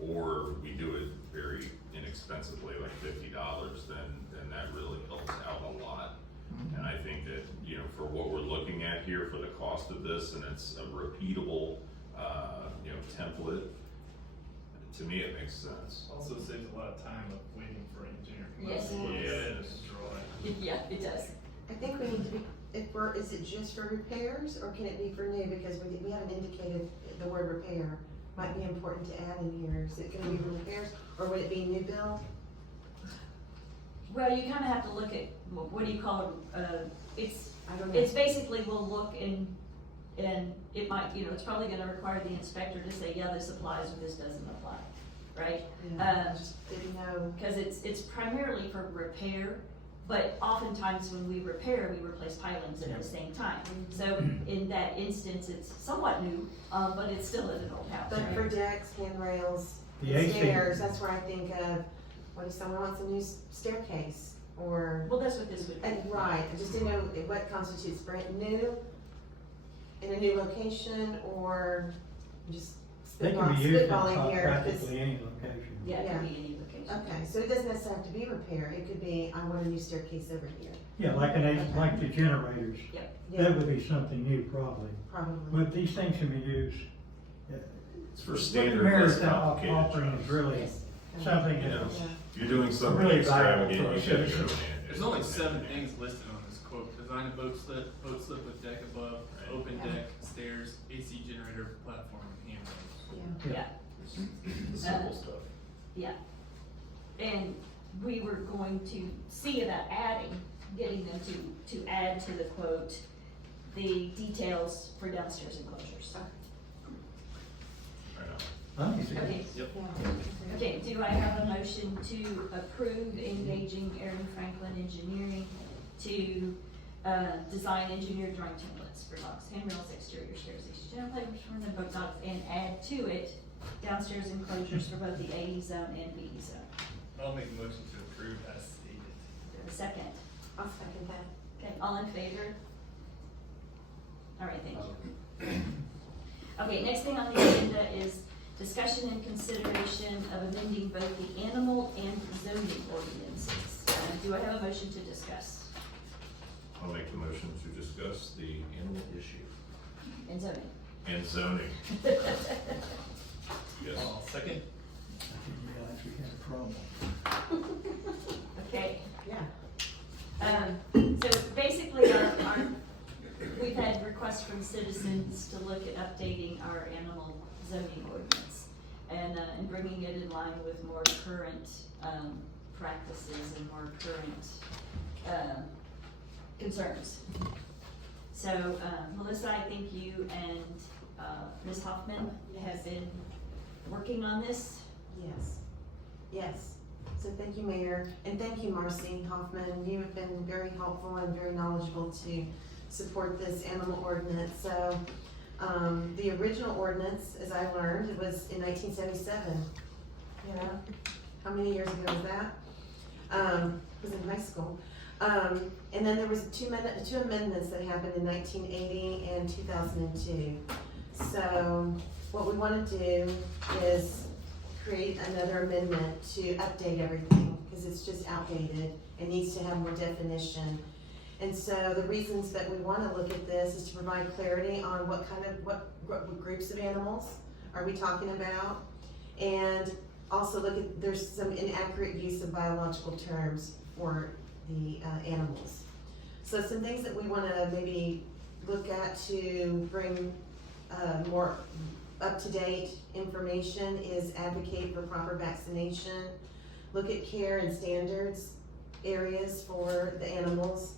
or we do it very inexpensively, like $50, then that really helps out a lot. And I think that, you know, for what we're looking at here for the cost of this, and it's a repeatable, you know, template, to me, it makes sense. Also saves a lot of time of waiting for an engineer to come Yes. out. Yeah. Just draw it. Yeah, it does. I think we need to be, is it just for repairs, or can it be for new, because we haven't indicated the word repair, might be important to add in here, is it gonna be for repairs, or would it be new build? Well, you kinda have to look at, what do you call it, I don't know. it's basically, we'll look and it might, you know, it's probably gonna require the inspector to say, yeah, this applies or this doesn't apply, right? Yeah, I just didn't know. Cause it's primarily for repair, but oftentimes when we repair, we replace pilings at the same time. So in that instance, it's somewhat new, but it's still in an old house, But for right? decks, handrails, The AC. stairs, that's where I think of, what if someone wants a new staircase, or, Well, that's what this would be. right, I just didn't know what constitutes brand new, in a new location, or just They can be used in spitballing here, 'cause- practically any location. Yeah, it Yeah. could be any location. okay, so it doesn't necessarily have to be repair, it could be, I want a new staircase over here, Yeah, like like the generators. Yep. yeah, That would be something new probably. probably. But these things can be used. It's for What standard, Mary's less complicated offering jobs. is really Yes. something You know, that is. Yeah. if you're doing something Really valuable extravagant, for you our gotta go citizens. in. There's only 7 things listed on this quote: design a boat slip with deck above, Right. open Yeah. deck, stairs, AC generator, platform, and handrails. Yeah. Yeah. The simple stuff. Yeah. And we were going to see about getting them to add to the quote, the details for downstairs enclosures. Right on. I think it's a- Okay, Yep. Yeah. okay, do I have a motion to approve engaging Aran Franklin Engineering to, design engineered drawing templates for locks, handrails, exterior stairs, general players from the boat docks, and add to it downstairs enclosures for both the AE zone and BE zone? I'll make a motion to approve as stated. Do I have a second? I'll second that. Okay, all in favor? All right, thank you. Okay, next thing on the agenda is discussion and consideration of amending both the animal and zoning ordinances. Do I have a motion to discuss? I'll make the motion to discuss the animal issue And zoning. and zoning. Yes. I'll second. I didn't realize we had a problem. Okay, Yeah. so basically we've had requests from citizens to look at updating our animal zoning ordinance and bringing it in line with more current, practices and more current, concerns. So, Melissa, I think you and, Ms. Hoffman have been working on this. Yes, yes. So thank you, Mayor, and thank you, Marcy Hoffman. You have been very helpful and very knowledgeable to support this animal ordinance. So, the original ordinance, as I learned, was in 1977. You know, how many years ago was that? I was in high school. And then there was two amendments that happened in 1980 and 2002. So what we want to do is create another amendment to update everything, because it's just outdated. It needs to have more definition. And so the reasons that we want to look at this is to provide clarity on what groups of animals are we talking about, and Also look at, there's some inaccurate use of biological terms for the animals. So some things that we wanna maybe look at to bring more up-to-date information is advocate for proper vaccination, look at care and standards areas for the animals,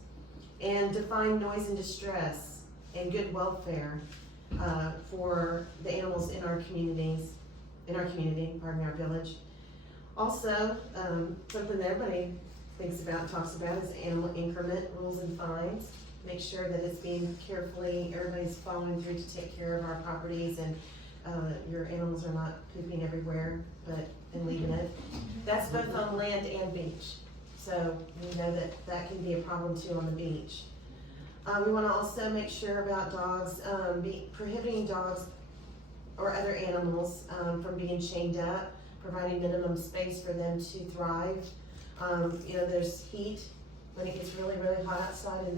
and define noise and distress and good welfare for the animals in our communities, our village. Also, something that everybody thinks about, talks about is animal increment rules and fines. Make sure that it's being carefully, everybody's following through to take care of our properties and your animals are not pooping everywhere and leaving it. That's both on land and beach. So we know that that can be a problem too on the beach. We want to also make sure about dogs, prohibiting dogs or other animals from being chained up, providing minimum space for them to thrive. You know, there's heat when it gets really, really hot outside and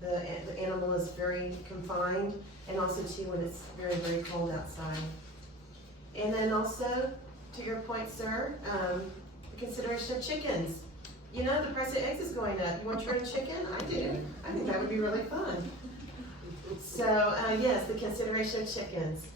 the animal is very confined, and also too when it's very, very cold outside. And then also, to your point, sir, the consideration of chickens. You know, the price of eggs is going up. You want to try a chicken? I do. I think that would be really fun. So, yes, the consideration of chickens.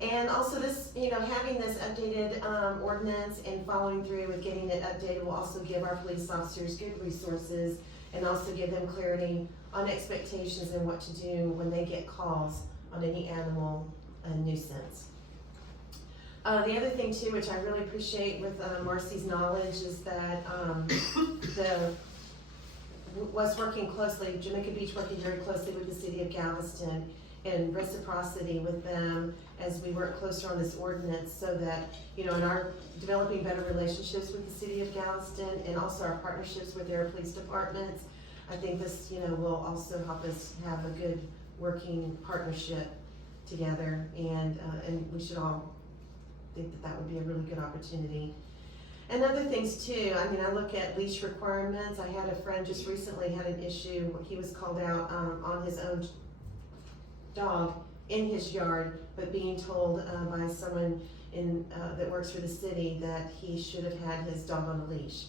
And also this, you know, having this updated ordinance and following through with getting it updated will also give our police officers good resources and also give them clarity on expectations and what to do when they get calls on any animal nuisance. The other thing too, which I really appreciate with Marcy's knowledge, is that was working closely, Jamaica Beach working very closely with the city of Galveston in reciprocity with them as we work closer on this ordinance, so that, you know, in our developing better relationships with the city of Galveston and also our partnerships with their police departments, I think this, you know, will also help us have a good working partnership together, and we should all think that that would be a really good opportunity. And other things too, I mean, I look at leash requirements. I had a friend just recently had an issue. He was called out on his own dog in his yard, but being told by someone that works for the city that he should have had his dog on a leash.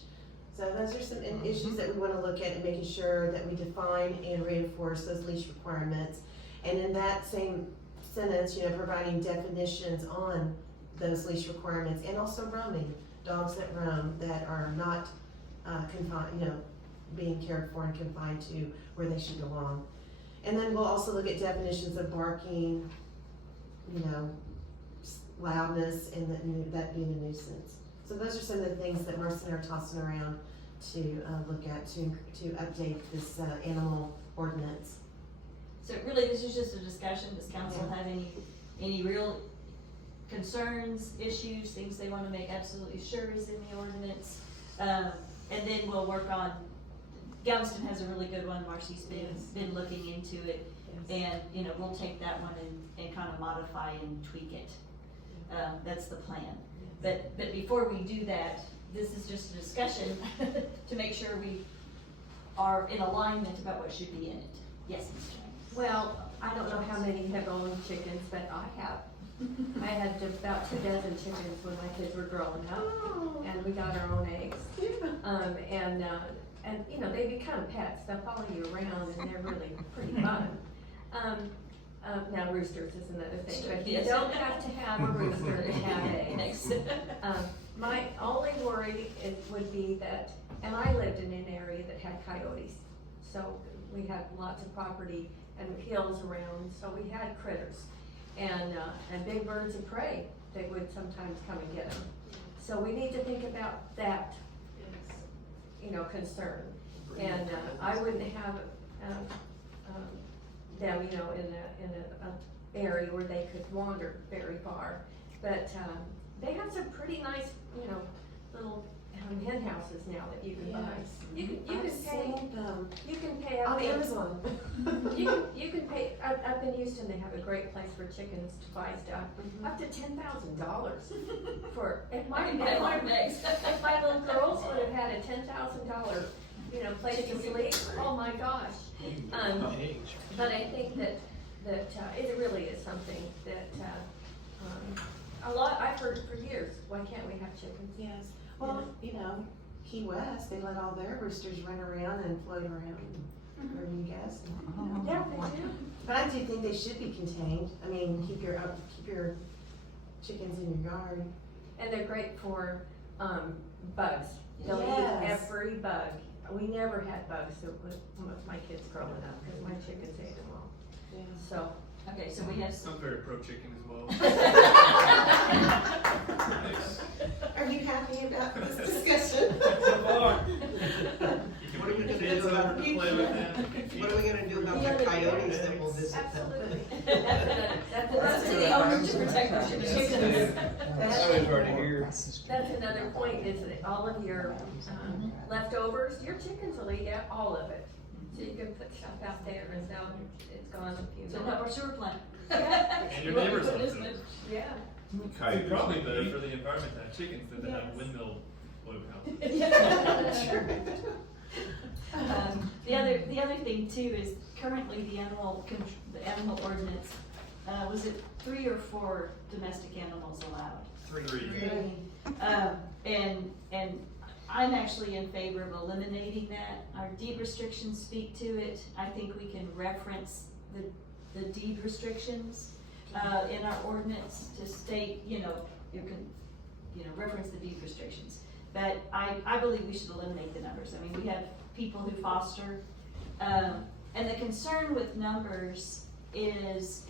So those are some issues that we want to look at, and making sure that we define and reinforce those leash requirements. And in that same sentence, you know, providing definitions on those leash requirements, and also roaming, dogs that roam that are not confined, you know, being cared for and confined to where they should belong. And then we'll also look at definitions of barking, you know, loudness, and that being a nuisance. So those are some of the things that Marcy and I are tossing around to look at to update this animal ordinance. So really, this is just a discussion. Does council have any real concerns, issues, things they want to make absolutely sure is in the ordinance? And then we'll work on, Galveston has a really good one. Marcy's been looking into it, and, you know, we'll take that one and kind of modify and tweak it. That's the plan. But before we do that, this is just a discussion to make sure we are in alignment about what should be in it. Yes, Ms. Jones? Well, I don't know how many have owned chickens, but I have. I had about 2 dozen chickens when my kids were growing up, and we got our own eggs. And you know, they become pets. They'll follow you around, and they're really pretty fun. Now roosters is another thing, but you don't have to have a rooster to have eggs. My only worry would be that, and I lived in an area that had coyotes, so we had lots of property and hills around, so we had critters. And big birds of prey, they would sometimes come and get them. So we need to think about that, you know, concern. And I wouldn't have them, you know, in a area where they could wander very far. But they have some pretty nice, you know, little hen houses now that you can buy. You can pay on Amazon. you can pay up in Houston. They have a great place for chickens to buy stuff, up to $10,000 for. If my little girls would have had a $10,000, you know, place to sleep, oh my gosh. But I think that it really is something that I've heard for years, why can't we have chickens? Yes, well, you know, Key West, they let all their roosters run around and float around, wherever you guess. Yeah, they do. But I do think they should be contained. I mean, keep your chickens in your yard. And they're great for, bugs. They'll eat Yes. every bug. We never had bugs with my kids growing up, because my chickens ate them all. Yeah. So, Okay, so we have, I'm very pro chicken as well. Nice. Are you happy about this discussion? You What are we can gonna put kids do about over to the play with them. What are we gonna do about Yeah, the coyotes that will visit them? absolutely. that's up to the owner to protect the chickens. That's another point, is that all of your, leftovers, your chickens will eat out all of it. So you can put stuff out there and now it's gone in a few So help our minutes. sewer plant. And your neighbors love them. Yeah. Coyotes Probably eat better meat. for the environment to have chickens than to have windmill boathouses. The other thing too is currently the animal ordinance, was it 3 or 4 domestic animals allowed? 3. And I'm actually in favor of eliminating that. Our deed restrictions speak to it. I think we can reference the deed restrictions, in our ordinance to state, you can, reference the deed restrictions. But I believe we should eliminate the numbers. I mean, we have people who foster, and the concern with numbers is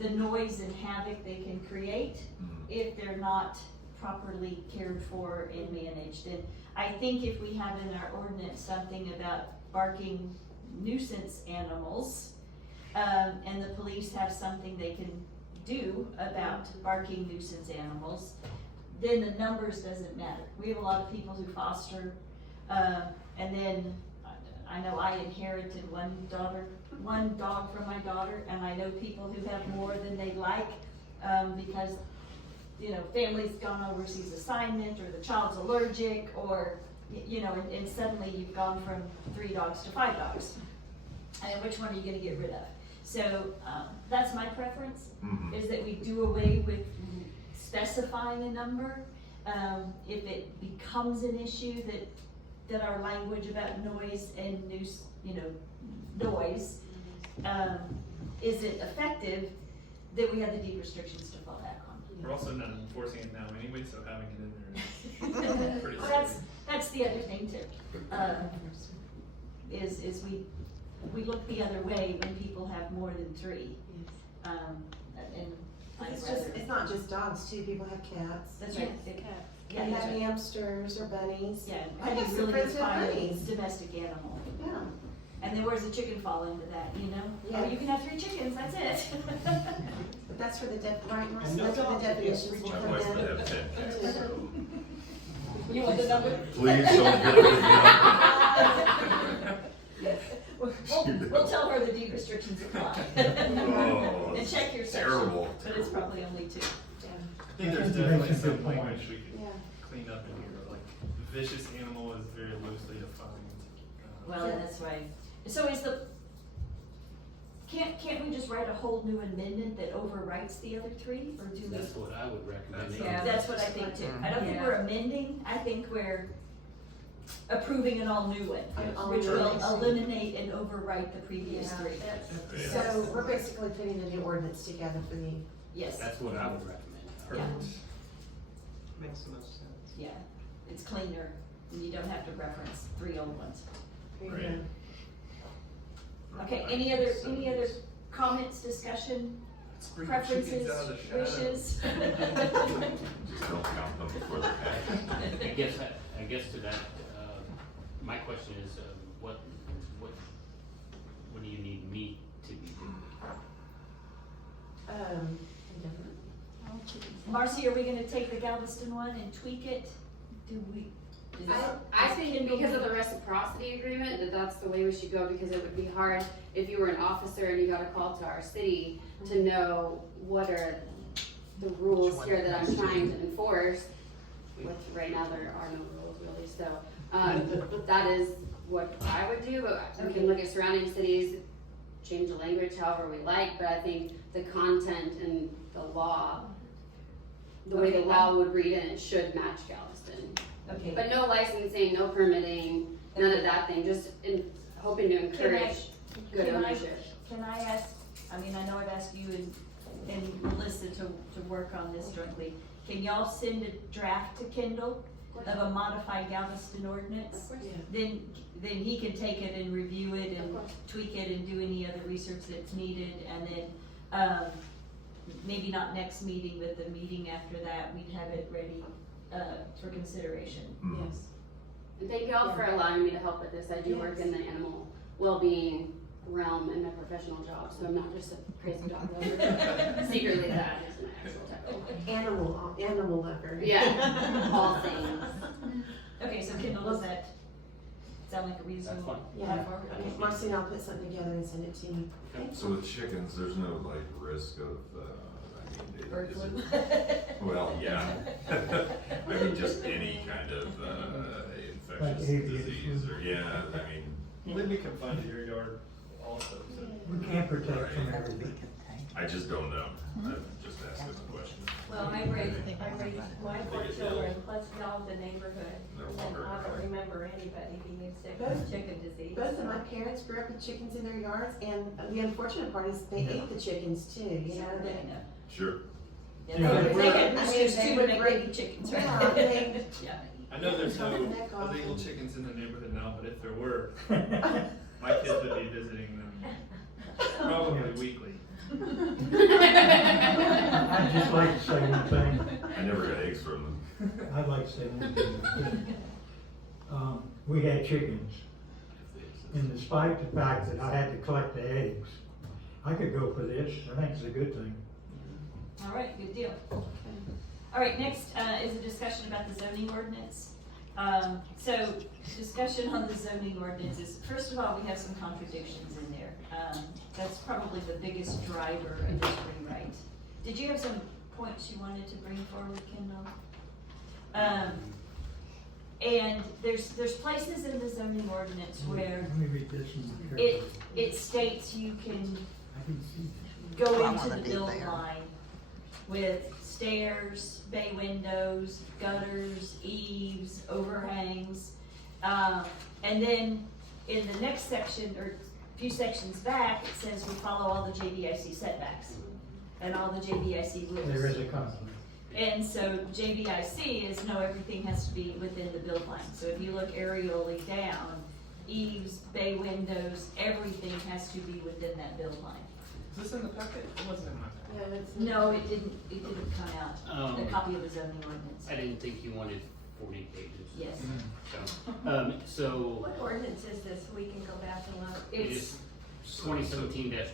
the noise and havoc they can create if they're not properly cared for and managed. And I think if we have in our ordinance something about barking nuisance animals, and the police have something they can do about barking nuisance animals, then the numbers doesn't matter. We have a lot of people who foster, and then I know I inherited one dog from my daughter, and I know people who have more than they like, because family's gone overseas assignment, or the child's allergic, or, and suddenly you've gone from 3 dogs to 5 dogs. And which one are you gonna get rid of? So, that's my preference, is that we do away with specifying a number. If it becomes an issue that our language about noise and noise, isn't effective, that we have the deed restrictions to fall back on. We're also not enforcing it now anyway, so having it in there is pretty Well, silly. that's the other thing too, is we look the other way when people have more than 3. And It's not just dogs too, people have cats. that's right. They Yeah, have that's right. hamsters or bunnies. Yeah, I how do have you some really friends with define a bunnies. domestic animal? Yeah. And then where's the chicken fall into that, Yeah. Oh, you can have 3 chickens, that's it. But that's where the right, Marcia, And that's where the no definitions will My come wife would in. have 10 cats, so You want the number? please don't give it We'll tell her the deed restrictions apply. Oh, And check your section, terrible. but it's probably only 2. I think there's You definitely mentioned some good point. language we could Yeah. clean up in here, like vicious animal is very loosely defined. Well, and that's right. So can't we just write a whole new amendment that overwrites the other 3, or do we? That's what I would recommend. Yeah. That's what I think too. I don't think Yeah. we're amending, I think we're approving an all new one, All which new will one. eliminate and overwrite the previous 3. Yeah. So we're basically putting a new ordinance together for the, Yes, That's what I would recommend. yeah, Makes the most sense. yeah. It's cleaner, and you don't have to reference 3 old ones. Right. Okay, any other comments, discussion, Let's bring the chickens out of the preferences, shadow. wishes? Just don't count them before they're hatched. I guess to that, my question is, what do you need me to be doing? Marcy, are we gonna take the Galveston one and tweak it? Do we? I think because of the reciprocity agreement, that's the way we should go, because it would be hard if you were an officer and you got a call to our city to know what are the rules here that I'm trying to enforce. Which right now there are no rules really, so, that is what I would do, but we can look at surrounding cities, change the language however we like, but I think the content and the law the way the Okay. law would read it, it should match Galveston. Okay. But no licensing, no permitting, none of that thing, just hoping to encourage good Can I- ownership. Can I ask, I mean, I know I've asked you and Melissa to work on this jointly. Can y'all send a draft to Kendall of a modified Galveston ordinance? Then he can take it and review it and tweak it and do any other research that's needed, and then, maybe not next meeting, but the meeting after that, we'd have it ready, for consideration. Yes. And thank y'all for allowing me to help with this. I do work in the animal well-being realm in my professional job, so I'm not just a crazy dog lover. Secretly that is an actual title. Animal lover. Yeah, all things. Okay, so Kendall, does that sound like a reasonable? That's Yeah. path forward? Okay. Marcy, I'll put something together and send it to you. So with chickens, there's no like risk of, I mean, Bird is flu? it, well, yeah. I mean, just any kind of, infectious avian disease flu. or, yeah, I mean, They'd be confined to your yard also, so. We can't protect from everything. I just don't know. I'm just asking the question. Well, I raised my 4 children, plus y'all the neighborhood, No and then wonder, I don't right. remember anybody being sick Both- with chicken disease. Both of my parents grew up with chickens in their yards, and the unfortunate part is they ate the chickens too, you know, they. Sure. Yeah, Yeah, they we're- had I roosters mean, they too, would to make break- baby chickens, Yeah, right? they- Yeah. I know there's no Cut the neck off. illegal chickens in the neighborhood now, but if there were, my kids would be visiting them probably weekly. I'd just like to say one thing. I never got eggs from them. I'd like to say one thing. We had chickens, and despite the fact that I had to collect the eggs, I could go for this. I think it's a good thing. All right, good deal. All right, next, is a discussion about the zoning ordinance. So, discussion on the zoning ordinance is, first of all, we have some contradictions in there. That's probably the biggest driver of this rewrite. Did you have some points you wanted to bring forward, Kendall? And there's places in the zoning ordinance where Let me read this one carefully. it states you can I didn't see this. go Well, I into wanna the be build there. line with stairs, bay windows, gutters, eaves, overhangs. And then in the next section, or a few sections back, it says we follow all the JBIC setbacks and all the JBIC rules. There is a conflict. And so JBIC is, no, everything has to be within the build line. So if you look aerially down, eaves, bay windows, everything has to be within that build line. Is this in the packet? It wasn't in my packet. Yeah, it's- No, it didn't come out, a copy of the zoning ordinance. I didn't think you wanted 40 pages. Yes. So What ordinance is this, so we can go back and look? it It's, is 2017-1.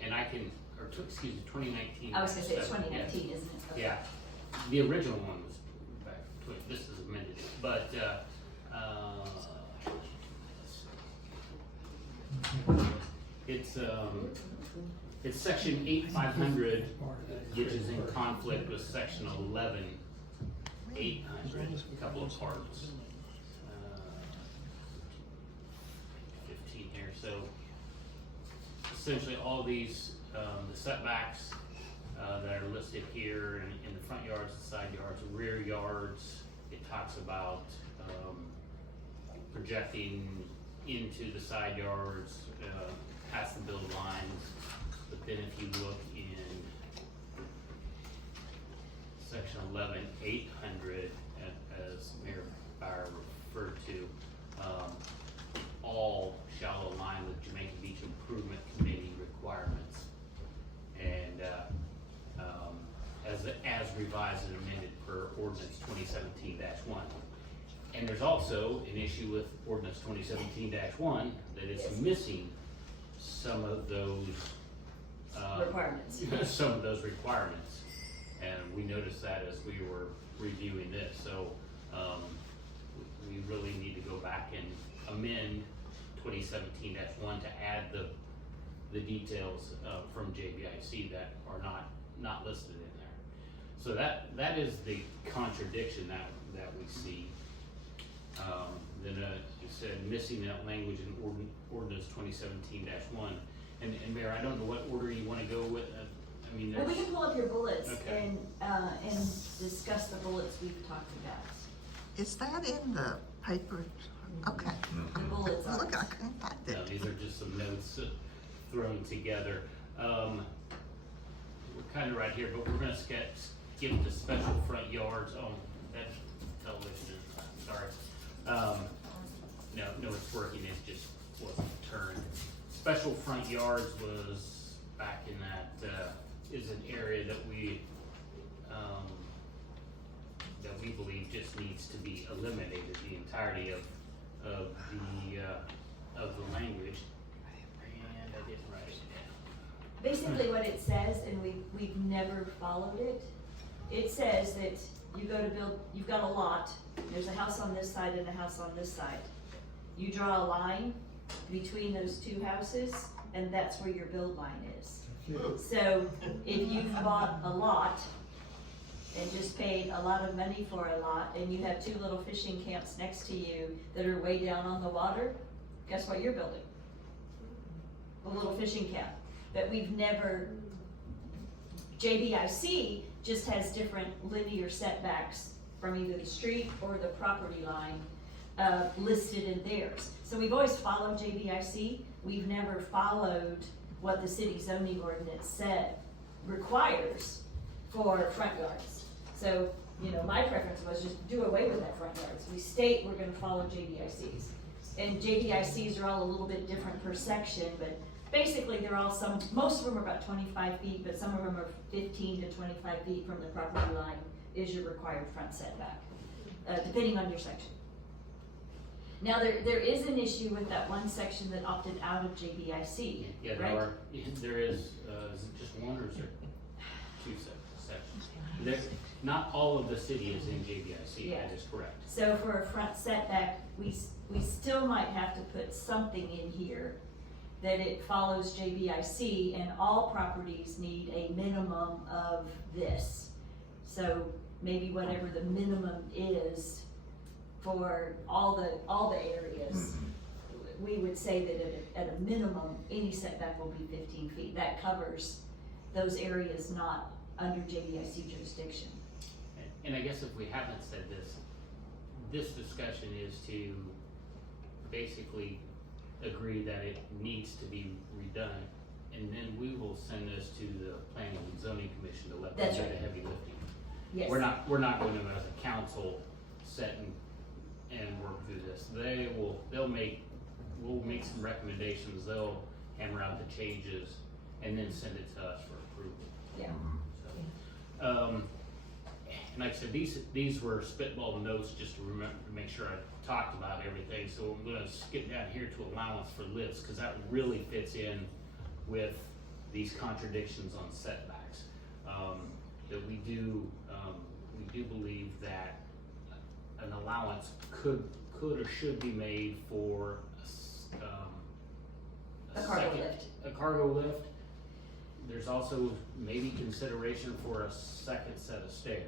And I can, excuse me, 2019. I was gonna say it's 7, 2019, isn't it? Okay. Yeah, the original one was back, this is amended, but, it's section 8500, which is in conflict with section 11800, a couple of parts. 15 here, so essentially all these, the setbacks, that are listed here in the front yards, the side yards, rear yards, it talks about, projecting into the side yards, past the build lines. But then if you look in section 11800, as Mayor Bauer referred to, all shall align with Jamaica Beach Improvement Committee requirements. And, as revised and amended per ordinance 2017-1. And there's also an issue with ordinance 2017-1 that it's missing some of those requirements. some of those requirements, and we noticed that as we were reviewing this. So we really need to go back and amend 2017-1 to add the details from JBIC that are not listed in there. So that is the contradiction that we see. Then it said missing that language in ordinance 2017-1. And Mayor, I don't know what order you want to go with. I mean, Well, we there's, can pull up your bullets Okay. and discuss the bullets we've talked about. Is that in the paper? Okay. The bullets are. Look, I couldn't find no, it. these are just some notes thrown together. We're kind of right here, but we're gonna skip the special front yards. Oh, that's television, sorry. No, it's working, it just wasn't turned. Special front yards was back in that, is an area that we believe just needs to be eliminated, the entirety of the language. And I didn't write it down. Basically what it says, and we've never followed it, it says that you go to build, you've got a lot, there's a house on this side and a house on this side. You draw a line between those two houses, and that's where your build line is. So if you've bought a lot and just paid a lot of money for a lot, and you have two little fishing camps next to you that are way down on the water, guess what you're building? A little fishing camp. But we've never, JBIC just has different linear setbacks from either the street or the property line listed in theirs. So we've always followed JBIC, we've never followed what the city zoning ordinance requires for front yards. So, my preference was just do away with that front yards. We state we're gonna follow JBICs. And JBICs are all a little bit different per section, but basically they're all most of them are about 25 feet, but some of them are 15 to 25 feet from the property line is your required front setback, depending on your section. Now, there is an issue with that one section that opted out of JBIC, Yeah, right? there is it just one or is there two sections? Not all of the city is in JBIC, Yeah. that is correct. So for a front setback, we still might have to put something in here that it follows JBIC, and all properties need a minimum of this. So maybe whatever the minimum is for all the areas, we would say that at a minimum, any setback will be 15 feet. That covers those areas not under JBIC jurisdiction. And I guess if we haven't said this discussion is to basically agree that it needs to be redone, and then we will send this to the Planning and Zoning Commission to let them That's do right. the heavy lifting. Yes. We're not going to, as a council, set and work through this. We'll make some recommendations, they'll hammer out the changes, and then send it to us for approval. Yeah. So, and like I said, these were spitball notes just to make sure I talked about everything. So I'm gonna skip down here to allowance for lifts, cause that really fits in with these contradictions on setbacks. That we do believe that an allowance could or should be made for A cargo lift. A cargo lift. There's also maybe consideration for a second set of stairs.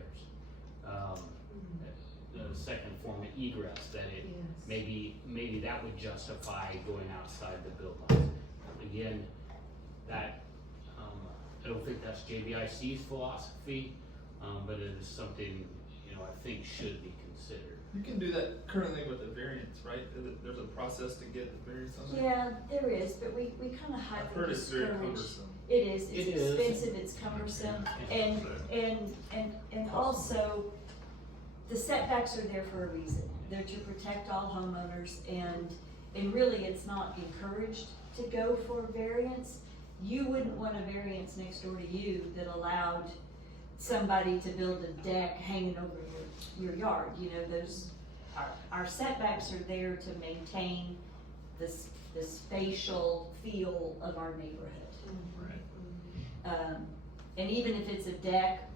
The second form of egress, that it, maybe that would justify going outside the build lines. Again, that, I don't think that's JBIC's philosophy, but it is something, I think should be considered. You can do that currently with the variance, right? There's a process to get the variance on that? Yeah, there is, but we kind of I've highly heard it's very discourage. cumbersome. It is, it's It is. expensive, it's cumbersome, and also, the setbacks are there for a reason. They're to protect all homeowners, and really, it's not encouraged to go for variance. You wouldn't want a variance next door to you that allowed somebody to build a deck hanging over your yard. Our setbacks are there to maintain the spatial feel of our neighborhood. Right. And even if it's a deck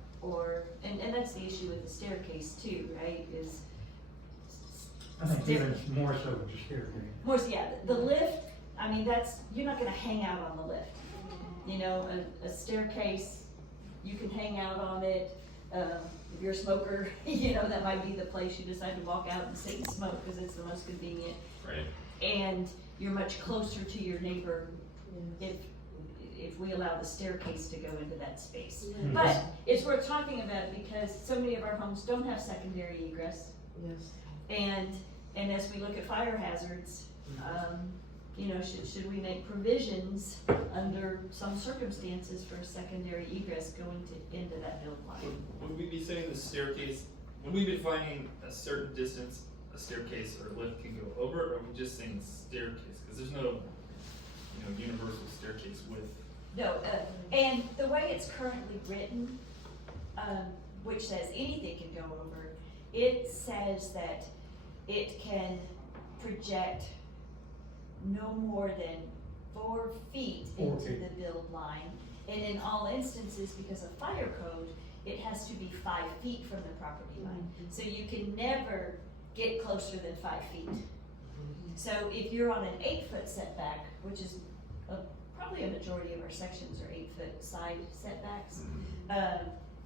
and that's the issue with the staircase too, right, is. I think even more so with the staircase. Yeah, the lift, I mean, you're not gonna hang out on the lift. A staircase, you can hang out on it. If you're a smoker, that might be the place you decide to walk out and sit and smoke, because it's the most convenient. Right. And you're much closer to your neighbor if we allow the staircase to go into that space. Yeah. But it's worth talking about because so many of our homes don't have secondary egress. Yes. And as we look at fire hazards, you know, should we make provisions under some circumstances for a secondary egress going into that build line? Would we be saying the staircase, would we be defining a certain distance a staircase or lift can go over, or are we just saying staircase? Cause there's no, you know, universal staircase width. No, and the way it's currently written, which says anything can go over, it says that it can project no more than 4 feet 4 into feet. the build line. And in all instances, because of fire code, it has to be 5 feet from the property line. So you can never get closer than 5 feet. So if you're on an 8-foot setback, which is probably a majority of our sections are 8-foot side setbacks,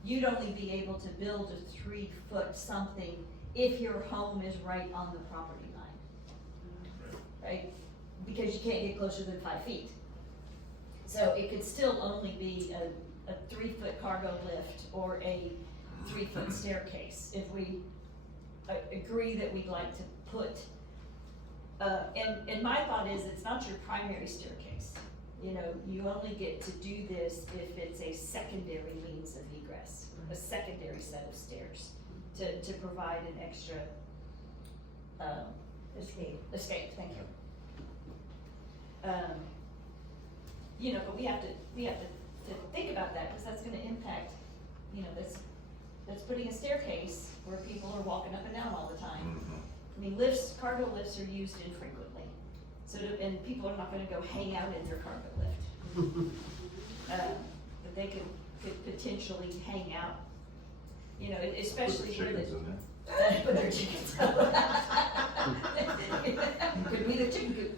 you'd only be able to build a 3-foot something if your home is right on the property line, right? Because you can't get closer than 5 feet. So it could still only be a 3-foot cargo lift or a 3-foot staircase if we agree that we'd like to put, and my thought is it's not your primary staircase. You know, you only get to do this if it's a secondary means of egress, a secondary set of stairs to provide an extra escape, thank you. You know, but we have to think about that, because that's gonna impact, you know, that's putting a staircase where people are walking up and down all the time. I mean, cargo lifts are used infrequently, and people are not gonna go hang out in their cargo lift. But they could potentially hang out, you know, especially where the. Chickens in there. Put their chickens. Could be the chicken coop.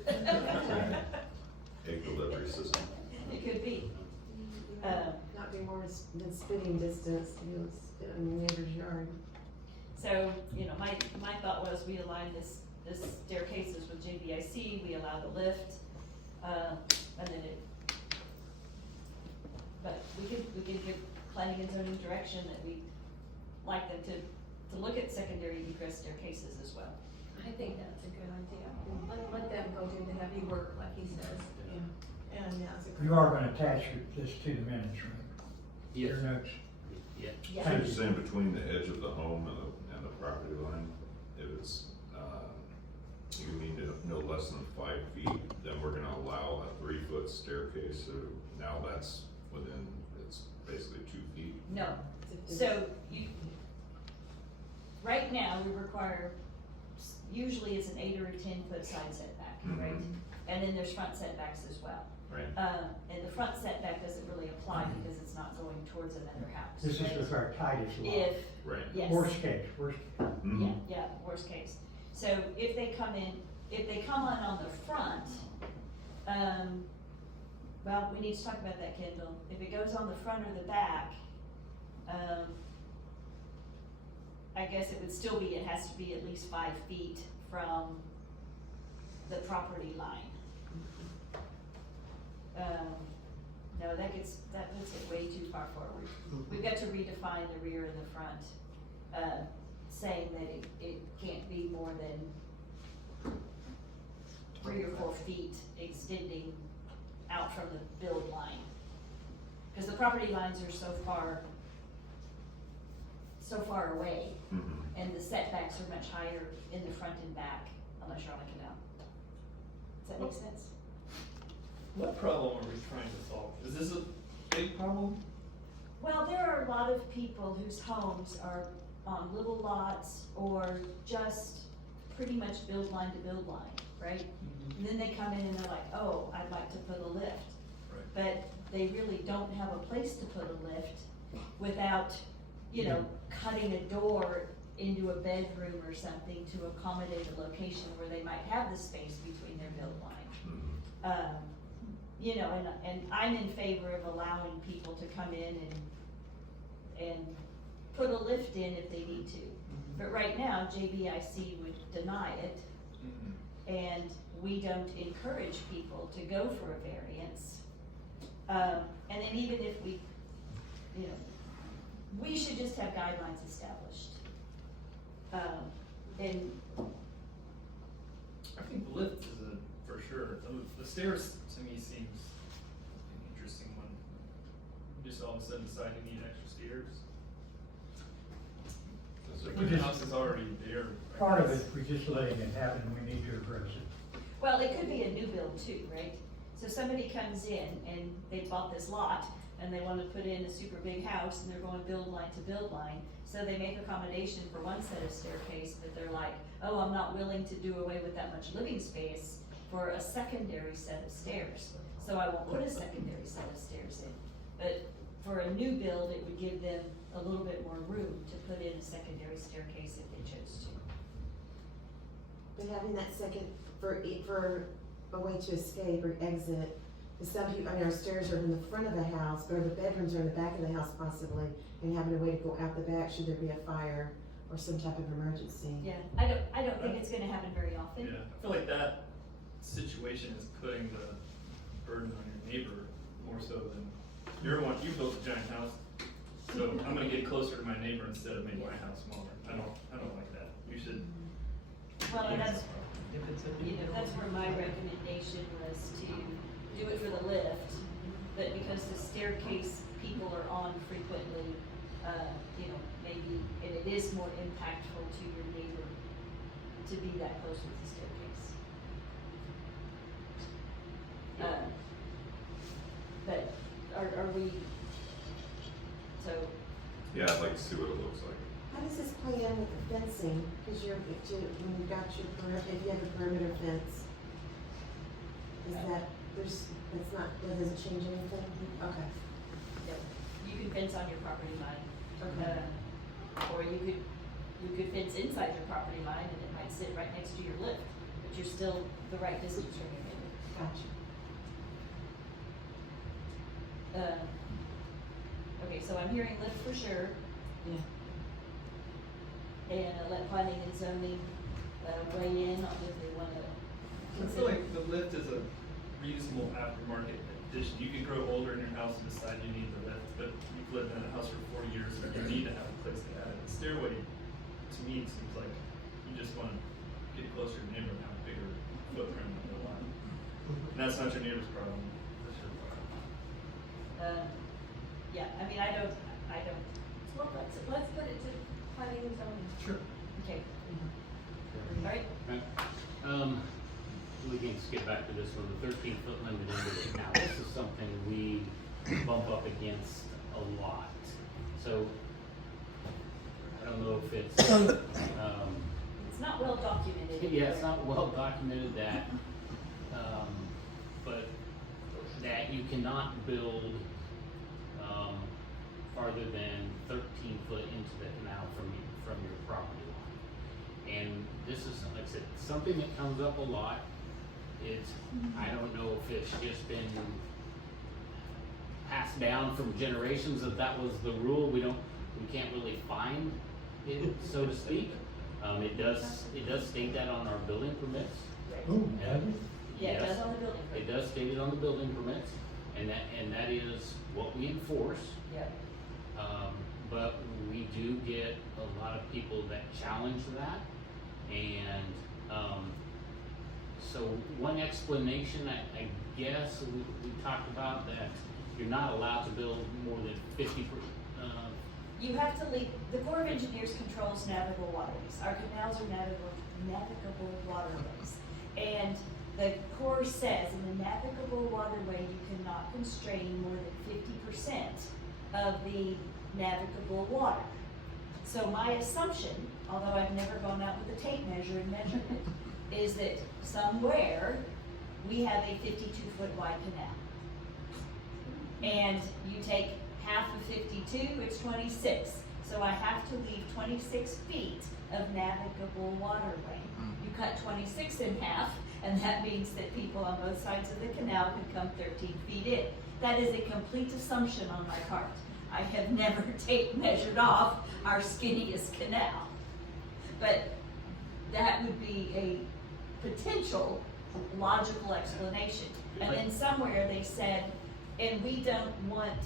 Egg delivery system. It could be. Not be more than spitting distance to be able to spit on your neighbor's yard. So, you know, my thought was we align this staircases with JBIC, we allow the lift, and then but we could give planning and zoning direction that we like them to look at secondary egress staircases as well. I think that's a good idea. Let them go do the heavy work, like he says. Yeah. And yeah, it's a You are gonna attach this to the minutes, right? Yes. Your notes. Yeah. Yeah. So you're saying between the edge of the home and the property line, if it's, you mean no less than 5 feet, then we're gonna allow a 3-foot staircase, so now that's within, it's basically 2 feet. No, so right now, we require, usually it's an 8 or a 10-foot side setback, right? And then there's front setbacks as well. Right. And the front setback doesn't really apply because it's not going towards another house. This is right? with our tightest lot. If, Right. yes. Worst case. Yeah, worst case. So if they come on the front, well, we need to talk about that, Kendall. If it goes on the front or the back, I guess it would still be, it has to be at least 5 feet from the property line. No, that puts it way too far forward. We've got to redefine the rear and the front, saying that it can't be more than 3 or 4 feet extending out from the build line. Cause the property lines are so far away, and the setbacks are much higher in the front and back, unless you're on a canal. Does that make sense? What problem are we trying to solve? Is this a big problem? Well, there are a lot of people whose homes are on little lots or just pretty much build line to build line, right? And then they come in and they're like, oh, I'd like to put a lift. Right. But they really don't have a place to put a lift without, you know, cutting a door into a bedroom or something to accommodate a location where they might have the space between their build line. You know, and I'm in favor of allowing people to come in and put a lift in if they need to. But right now, JBIC would deny it, and we don't encourage people to go for a variance. And then even if we, you know, we should just have guidelines established. And I think the lift is for sure. The stairs to me seems an interesting one. You just all of a sudden decide you need extra stairs. We The just- house is already there. I Part of guess. it, we're just letting it happen, and we need to address it. well, it could be a new build too, right? So somebody comes in and they bought this lot and they want to put in a super big house and they're going build line to build line. So they make accommodation for one set of staircase, but they're like, oh, I'm not willing to do away with that much living space for a secondary set of stairs. So I won't put a secondary set of stairs in. But for a new build, it would give them a little bit more room to put in a secondary staircase if they chose to. But having that second, for a way to escape or exit, because some people, I mean, our stairs are in the front of the house, or the bedrooms are in the back of the house possibly, and having a way to go out the back should there be a fire or some type of emergency. Yeah, I don't think it's gonna happen very often. Yeah, I feel like that situation is putting the burden on your neighbor more so than, you built a giant house, so I'm gonna get closer to my neighbor instead of making my house smaller. I don't like that. We should. Well, and that's, you know, that's where my recommendation was to do it for the lift, but because the staircase people are on frequently, you know, maybe, and it is more impactful to your neighbor to be that close with the staircase. But are we, so, Yeah, I'd like to see what it looks like. How does this play in with the fencing? Because when you've got your if you have a perimeter fence, is that, that doesn't change anything? Okay. yeah, you can fence on your property line. Okay. Or you could fence inside your property line and it might sit right next to your lift, but you're still the right distance from your neighbor. Gotcha. Okay, so I'm hearing lift for sure. Yeah. And let planning and zoning, weigh in on if they wanna I feel consider. like the lift is a reasonable aftermarket addition. You can grow older in your house and decide you need the lift, but you've lived in a house for 40 years and you need to have a place to add it. The stairway, to me, seems like you just wanna get closer to your neighbor and have a bigger footprint on the line. And that's not your neighbor's problem, that's your problem. Yeah, I mean, I don't, Well, let's put it to planning and zoning. Sure. okay. Alright, Right. We can skip back to this one, the 13-foot limit into it. Now, this is something we bump up against a lot. So, I don't know if it's, it's not well documented. yeah, it's not well documented that, but that you cannot build, farther than 13 foot into the canal from your property line. And this is, like I said, something that comes up a lot. It's, I don't know if it's just been passed down from generations that was the rule. We can't really find it, so to speak. It does state that on our building permits. Ooh, have you? Yeah, it Yes. does on the building. It does state it on the building permits, and that is what we enforce. Yeah. But we do get a lot of people that challenge that, and, so one explanation, I guess, we talked about that you're not allowed to build more than 50, You have to leave, the Corps of Engineers controls navigable waterways. Our canals are navigable waterways. And the Corps says in the navigable waterway, you cannot constrain more than 50% of the navigable water. So my assumption, although I've never gone out with a tape measure and measured it, is that somewhere we have a 52-foot wide canal. And you take half of 52, it's 26. So I have to leave 26 feet of navigable waterway. You cut 26 in half, and that means that people on both sides of the canal can come 13 feet in. That is a complete assumption on my part. I have never tape measured off our skinniest canal. But that would be a potential logical explanation. And then somewhere they said And we don't want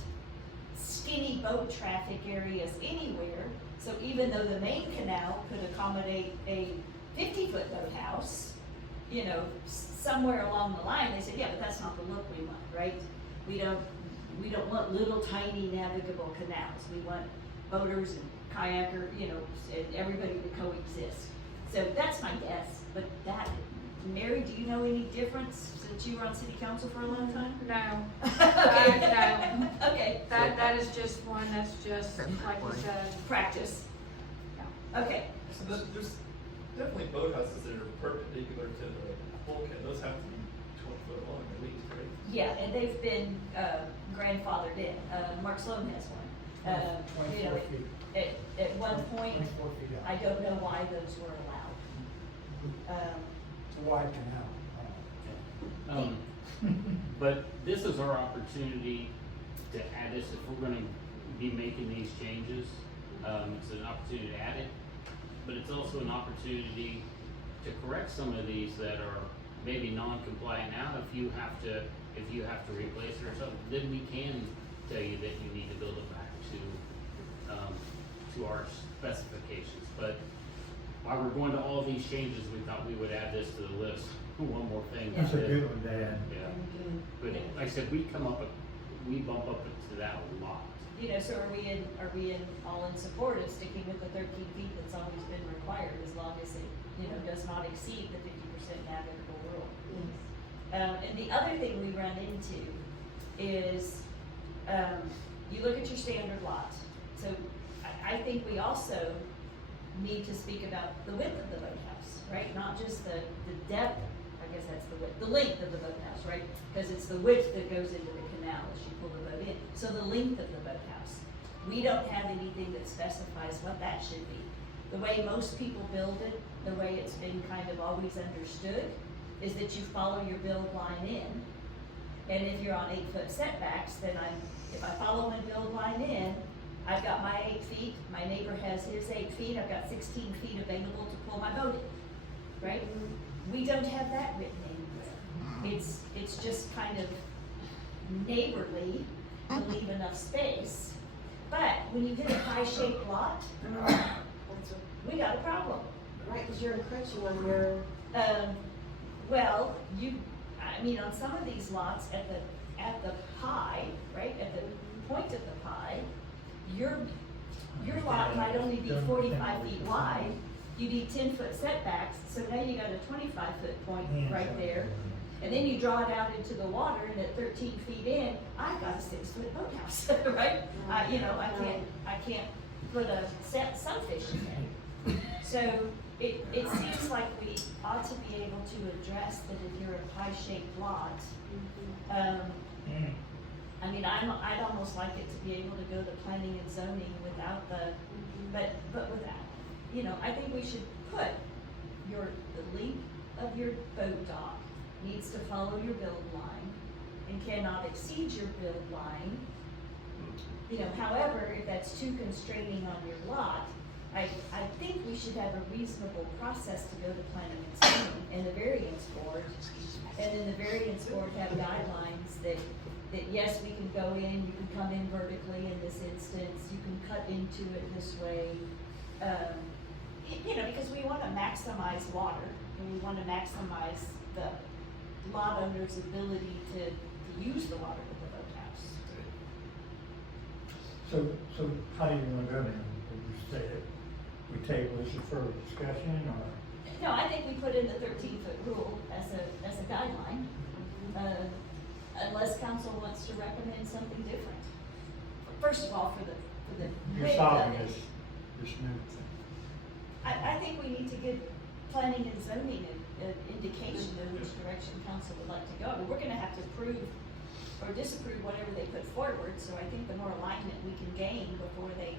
skinny boat traffic areas anywhere. So even though the main canal could accommodate a 50-foot boathouse, you know, somewhere along the line, they said, yeah, but that's not the look we want, right? We don't want little tiny navigable canals. We want boaters and kayaker, you know, and everybody to coexist. So that's my guess, but that, Mary, do you know any difference since you were on city council for a long time? No. Okay. No. Okay. That is just one, that's just, like you said. Practice. Okay. So there's definitely boathouses that are perpendicular to the bulkhead. Those have to be 12 foot long at least, right? Yeah, and they've been grandfathered in. Mark Sloan has one. You know, 24 feet. at one point, 24 feet out. I don't know why those were allowed. It's a wide canal. But this is our opportunity to add this, if we're gonna be making these changes, it's an opportunity to add it, but it's also an opportunity to correct some of these that are maybe non-compliant now. If you have to replace it or something, then we can tell you that you need to build it back to our specifications. But while we're going to all these changes, we thought we would add this to the list. One more thing. That's a good one, Dan. Yeah, but like I said, we bump up to that a lot. You know, so are we all in support of sticking with the 13 feet that's always been required, as long as it, you know, does not exceed the 50% navigable rule? And the other thing we run into is, you look at your standard lot. So I think we also need to speak about the width of the boathouse, right? Not just the depth, I guess that's the width, the length of the boathouse, right? Because it's the width that goes into the canal as you pull the boat in. So the length of the boathouse. We don't have anything that specifies what that should be. The way most people build it, the way it's been kind of always understood, is that you follow your build line in. And if you're on 8-foot setbacks, then if I follow my build line in, I've got my 8 feet, my neighbor has his 8 feet, I've got 16 feet available to pull my boat in, right? We don't have that written anywhere. It's just kind of neighborly to leave enough space. But when you get a pie-shaped lot, we got a problem. Right, because you're encroaching on your. Well, I mean, on some of these lots at the pie, right, at the point of the pie, your lot might only be 45 feet wide. You need 10-foot setbacks, so now you got a 25-foot point right there. And then you draw it out into the water, and at 13 feet in, I've got a 6-foot boathouse, right? You know, I can't put a sunfish in there. So it seems like we ought to be able to address that if you're a pie-shaped lot. I mean, I'd almost like it to be able to go to planning and zoning without but with that. You know, I think we should put the length of your boat dock needs to follow your build line and cannot exceed your build line. You know, however, if that's too constraining on your lot, I think we should have a reasonable process to go to planning and zoning and the variance board. And then the variance board have guidelines that yes, we can go in, you can come in vertically in this instance, you can cut into it this way. You know, because we want to maximize water, and we want to maximize the lot owner's ability to use the water with the boathouse. So how do you want to go then? Would you say that we table this for discussion, or? No, I think we put in the 13-foot rule as a guideline, unless council wants to recommend something different. First of all, for the You're width solving of it. this new thing. I think we need to give planning and zoning an indication of which direction council would like to go. I mean, we're gonna have to approve or disapprove whatever they put forward, so I think the more alignment we can gain before they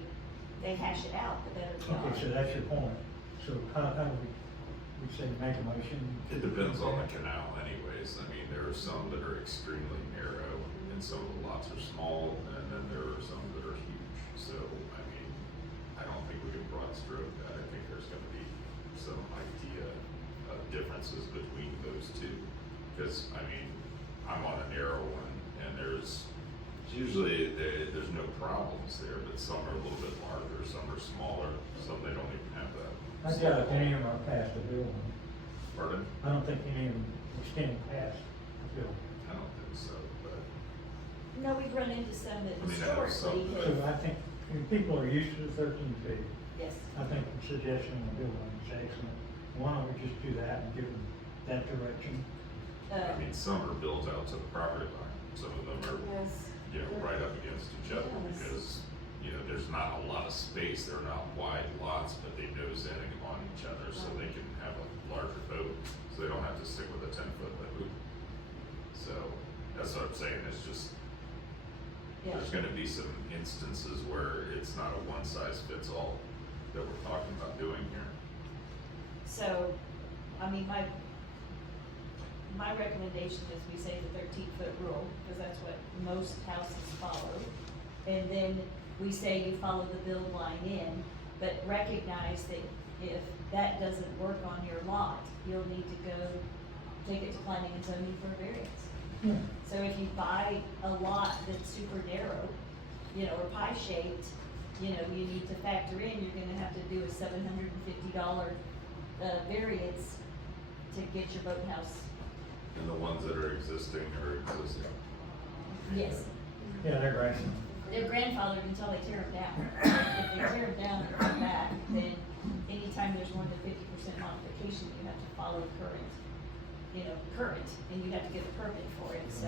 hash it out, the better we are. Okay, so that's your point. So how do we say make a motion? It depends on the canal anyways. I mean, there are some that are extremely narrow and some of the lots are small, and then there are some that are huge. So, I mean, I don't think we can broad stroke that. I think there's gonna be some idea of differences between those two. Because, I mean, I'm on a narrow one and there's Usually, there's no problems there, but some are a little bit larger, some are smaller, some they don't even have that. I doubt if any of them are past the building. Pardon? I don't think any of them extend past the building. I don't think so, but, No, we've run into some that I mean, I have some historically. So I think, if people are used to the 13 feet, Yes. I think the suggestion of the building is excellent. Why don't we just do that and give them that direction? I mean, some are built out to the property line, some of them are, Yes. you know, right up against each other, Yes. because, you know, there's not a lot of space, they're not wide lots, but they nose in on each other, so they can have a larger boat, so they don't have to stick with a 10-foot boat. So, that's what I'm saying, it's just, Yeah. there's gonna be some instances where it's not a one-size-fits-all that we're talking about doing here. So, I mean, my recommendation is we say the 13-foot rule, because that's what most houses follow. And then we say you follow the build line in, but recognize that if that doesn't work on your lot, you'll need to go take it to planning and zoning for a variance. So if you buy a lot that's super narrow, you know, or pie-shaped, you know, you need to factor in, you're gonna have to do a $750 variance to get your boathouse. And the ones that are existing are existing. Yes. Yeah, they're right. They're grandfathered until they tear them down. If they tear them down and come back, then anytime there's more than 50% modification, you have to follow current, and you have to get a permit for it, so.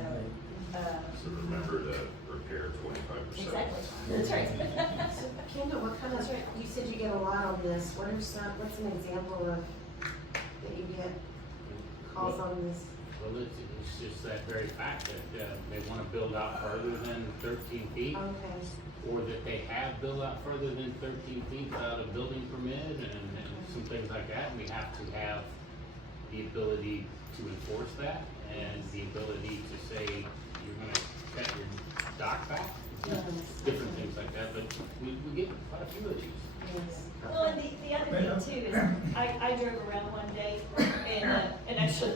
So remember to repair 25%. Exactly, that's right. So Kendall, what kind of, you said you get a lot on this, what's an example of, that you get calls on this? Well, it's just that very fact that, they wanna build out further than 13 feet. Okay. Or that they have built out further than 13 feet without a building permit and some things like that. We have to have the ability to enforce that and the ability to say, you're gonna cut your dock back. Different things like that, but we get quite a few of these. Yes. Well, and the other thing too is, I drove around one day and actually,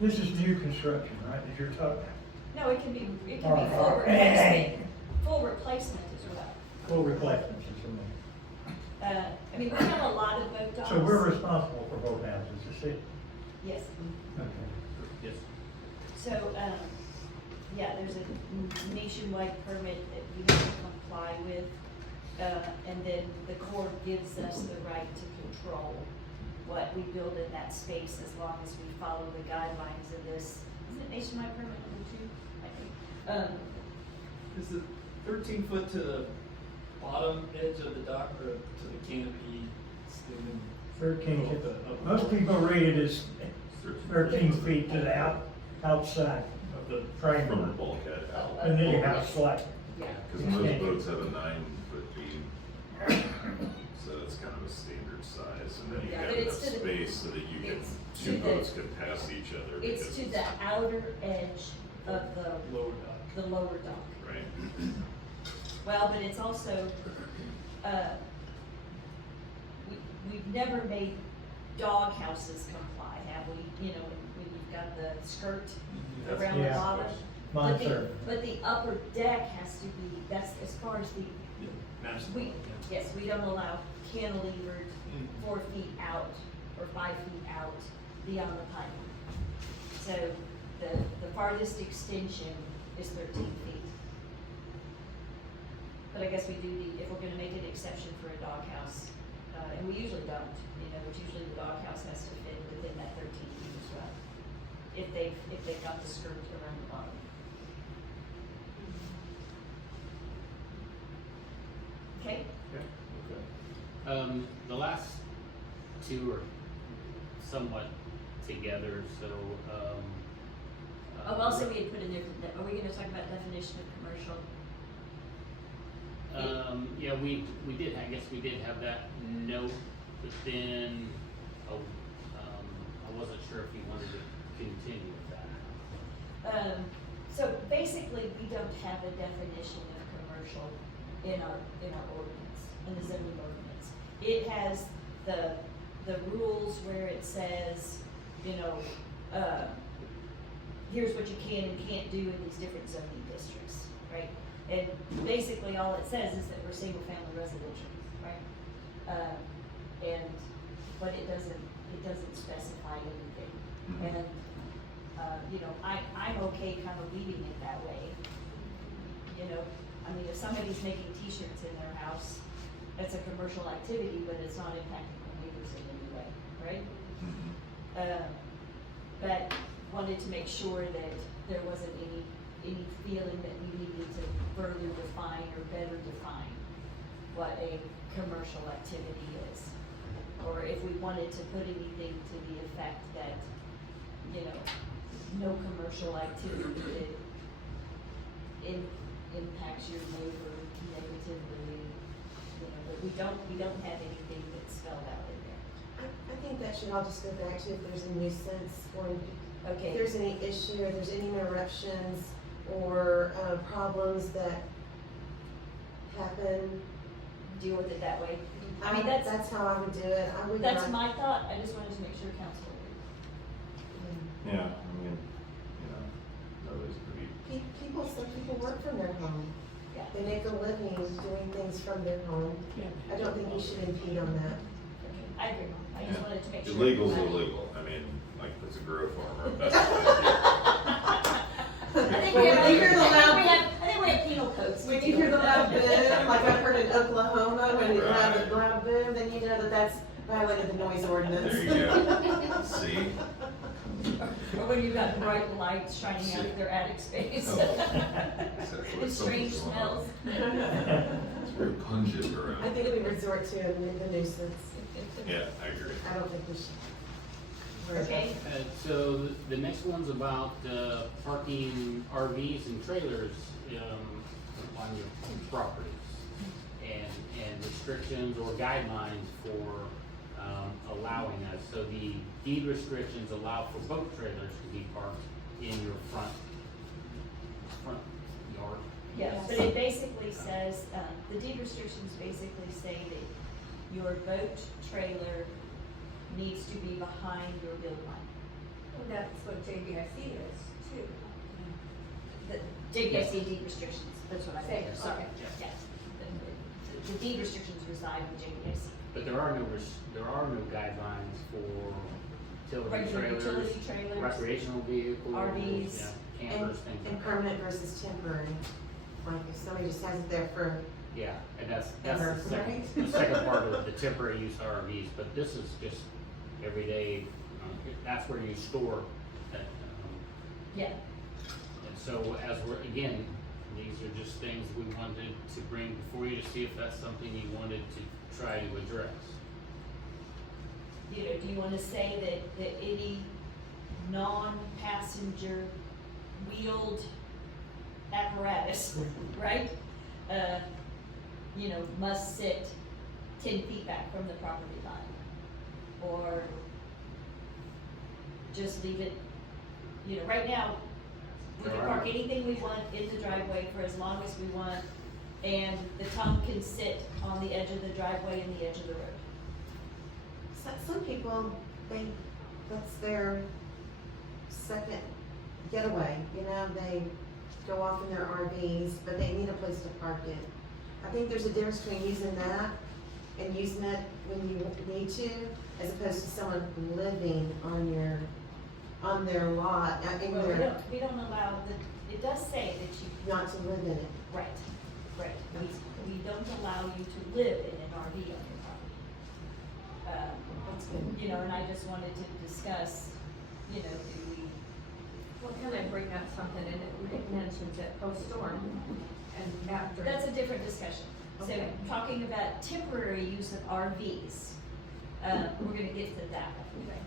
This is new construction, right, that you're talking? no, it can be full replacement, full replacement as well. Full replacements is what I mean, we have a lot of boat docks. So we're responsible for both houses, the city? Yes. Okay. Yes. So, yeah, there's a nationwide permit that we have to comply with, and then the Corps gives us the right to control what we build in that space as long as we follow the guidelines of this. Is it nationwide permit number 2? I think. Is it 13 foot to the bottom edge of the dock or to the canopy? Extending 13, up the- most people read it as 13 feet to the outside Of the frame. From the bulkhead out. And then you have a slight. Yeah. Because most boats have a 9-foot beam. So it's kind of a standard size, and then you Yeah, have but enough it's to the- space so that you can, it's two to the- boats can pass each other. It's because to the outer edge of lower dock. the lower dock. Right. Well, but it's also, we've never made dog houses comply, have we? You know, when you've got the skirt That's- around the Yeah. bottom. Mine, sir. But the upper deck has to be, that's as far as the, Match the we, boat, yeah. yes, we don't allow cantilevered Mm. 4 feet out or 5 feet out beyond the piling. So the farthest extension is 13 feet. But I guess we do need, if we're gonna make an exception for a doghouse, and we usually don't, you know, it's usually the doghouse has to fit within that 13 feet as well. If they've got the skirt around the bottom. Okay? The last two are somewhat together, so, Oh, also we had put in there, are we gonna talk about definition of commercial? yeah, we did, I guess we did have that note, but then, I wasn't sure if you wanted to continue with that. So basically, we don't have a definition of commercial in our ordinance, in the zoning ordinance. It has the rules where it says, you know, here's what you can and can't do in these different zoning districts, right? And basically, all it says is that we're single-family residential, right? But it doesn't specify anything. And, you know, I'm okay kind of leaving it that way. You know, I mean, if somebody's making t-shirts in their house, that's a commercial activity, but it's not impacting the neighbors in any way, right? But wanted to make sure that there wasn't any feeling that we needed to further define or better define what a commercial activity is. Or if we wanted to put anything to the effect that, you know, no commercial activity that impacts your neighbor negatively, you know, but we don't have anything that's spelled out in there. I think that should all just go back to if there's a nuisance or Okay. if there's any issue or there's any interruptions or problems that happen. Deal with it that way. I I mean, mean, that's how I would do it. I would That's not. my thought, I just wanted to make sure council agrees. Yeah, I mean, you know, nobody's pretty, Some people work from their home. Yeah. They make a living doing things from their home. I don't think you should impede on that. I agree, I just wanted to make sure. illegal's everybody- illegal, I mean, like, if it's a grow farmer, that's. I think Well, we when have, you hear the loud- I think we have penal codes. When you hear the loud boom, like I've heard in Oklahoma, when you have the loud boom, then you know that that's violated the noise ordinance. There you go, see? Or when you've got bright lights shining out of their attic space. Oh. Exactly. And strange Something's going on. smells. It's very pungent I around. think we resort to the nuisance. Yeah, I agree. I don't think we should. Okay, So the next one's about parking RVs and trailers on your properties and restrictions or guidelines for allowing that. So the deed restrictions allow for boat trailers to be parked in your front yard. yeah, but it basically says, the deed restrictions basically say that your boat trailer needs to be behind your build line. Well, that's what JBIC is too. The JPIC deed restrictions, that's what I Say, said, sorry, okay. yes. The deed restrictions reside with JPIC. But there are no guidelines for utility Regular trailers, utility trailers, recreational vehicles, RVs, yeah, campers, things And like that. permanent versus temporary. Like if somebody just has it there for, Yeah, and that's Ever, the second, right? the second part of the temporary use RVs, but this is just everyday, that's where you store that. Yeah, And so as we're, again, these are just things we wanted to bring before you to see if that's something you wanted to try to address. you know, do you wanna say that any non-passenger wheeled apparatus, right? You know, must sit 10 feet back from the property line? Or just leave it, you know, right now, we can park anything we want in the driveway for as long as we want, and the tongue can sit on the edge of the driveway and the edge of the road. some people, that's their second getaway, you know, they go off in their RVs, but they need a place to park it. I think there's a difference between using that and using it when you need to, as opposed to someone living on their lot, in Well, their, we don't allow, it does say that you, not to live in it. right, we don't allow you to live in an RV on your property. That's good. You know, and I just wanted to discuss, you know, do we, Well, can I bring up something, and it mentions it post-storm, and after. that's a different discussion. So, Okay. talking about temporary use of RVs, we're gonna get to that. Okay.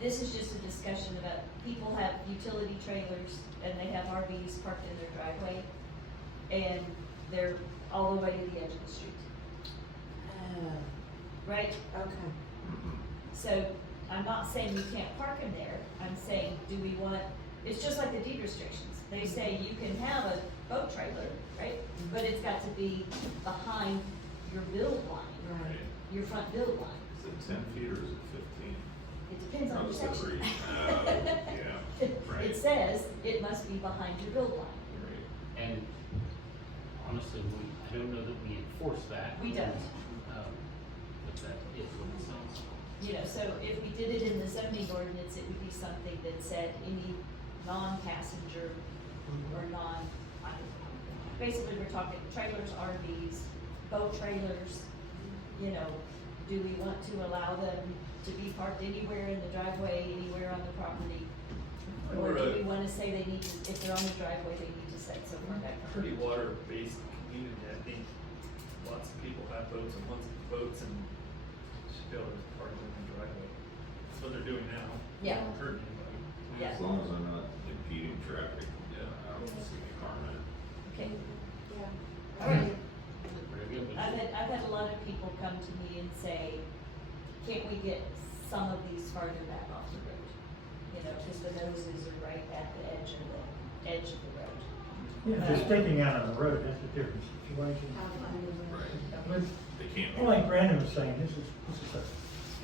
This is just a discussion about people have utility trailers and they have RVs parked in their driveway, and they're all the way to the edge of the street, right? Okay. So, I'm not saying you can't park them there, I'm saying, do we want, it's just like the deed restrictions. They say you can have a boat trailer, right? But it's got to be behind your build line, Right. your front build line. Is it 10 feet or is it 15? It depends on the Probably section. yeah, right. It says it must be behind your build line. Right. And honest, and I don't know that we enforce that. We don't. But that is what it sounds. You know, so if we did it in the zoning ordinance, it would be something that said any non-passenger or basically we're talking trailers, RVs, boat trailers, you know, do we want to allow them to be parked anywhere in the driveway, anywhere on the property? Or do we wanna say they need to, if they're on the driveway, they need to set somewhere back? Pretty water-based community, I think lots of people have boats and lots of boats and should be able to park them in the driveway. That's what they're doing now. Yeah. Don't hurt anybody. Yeah. As long as I'm not impeding traffic, Yeah. I don't see any harm in it. Okay, Yeah. all right. Very good. I've had a lot of people come to me and say, can't we get some of these farther back off the road? You know, cause the noses are right at the edge of the road. Yeah, just sticking out on the road, that's a different situation. Right. They can't. Well, like Brandon was saying, this is a,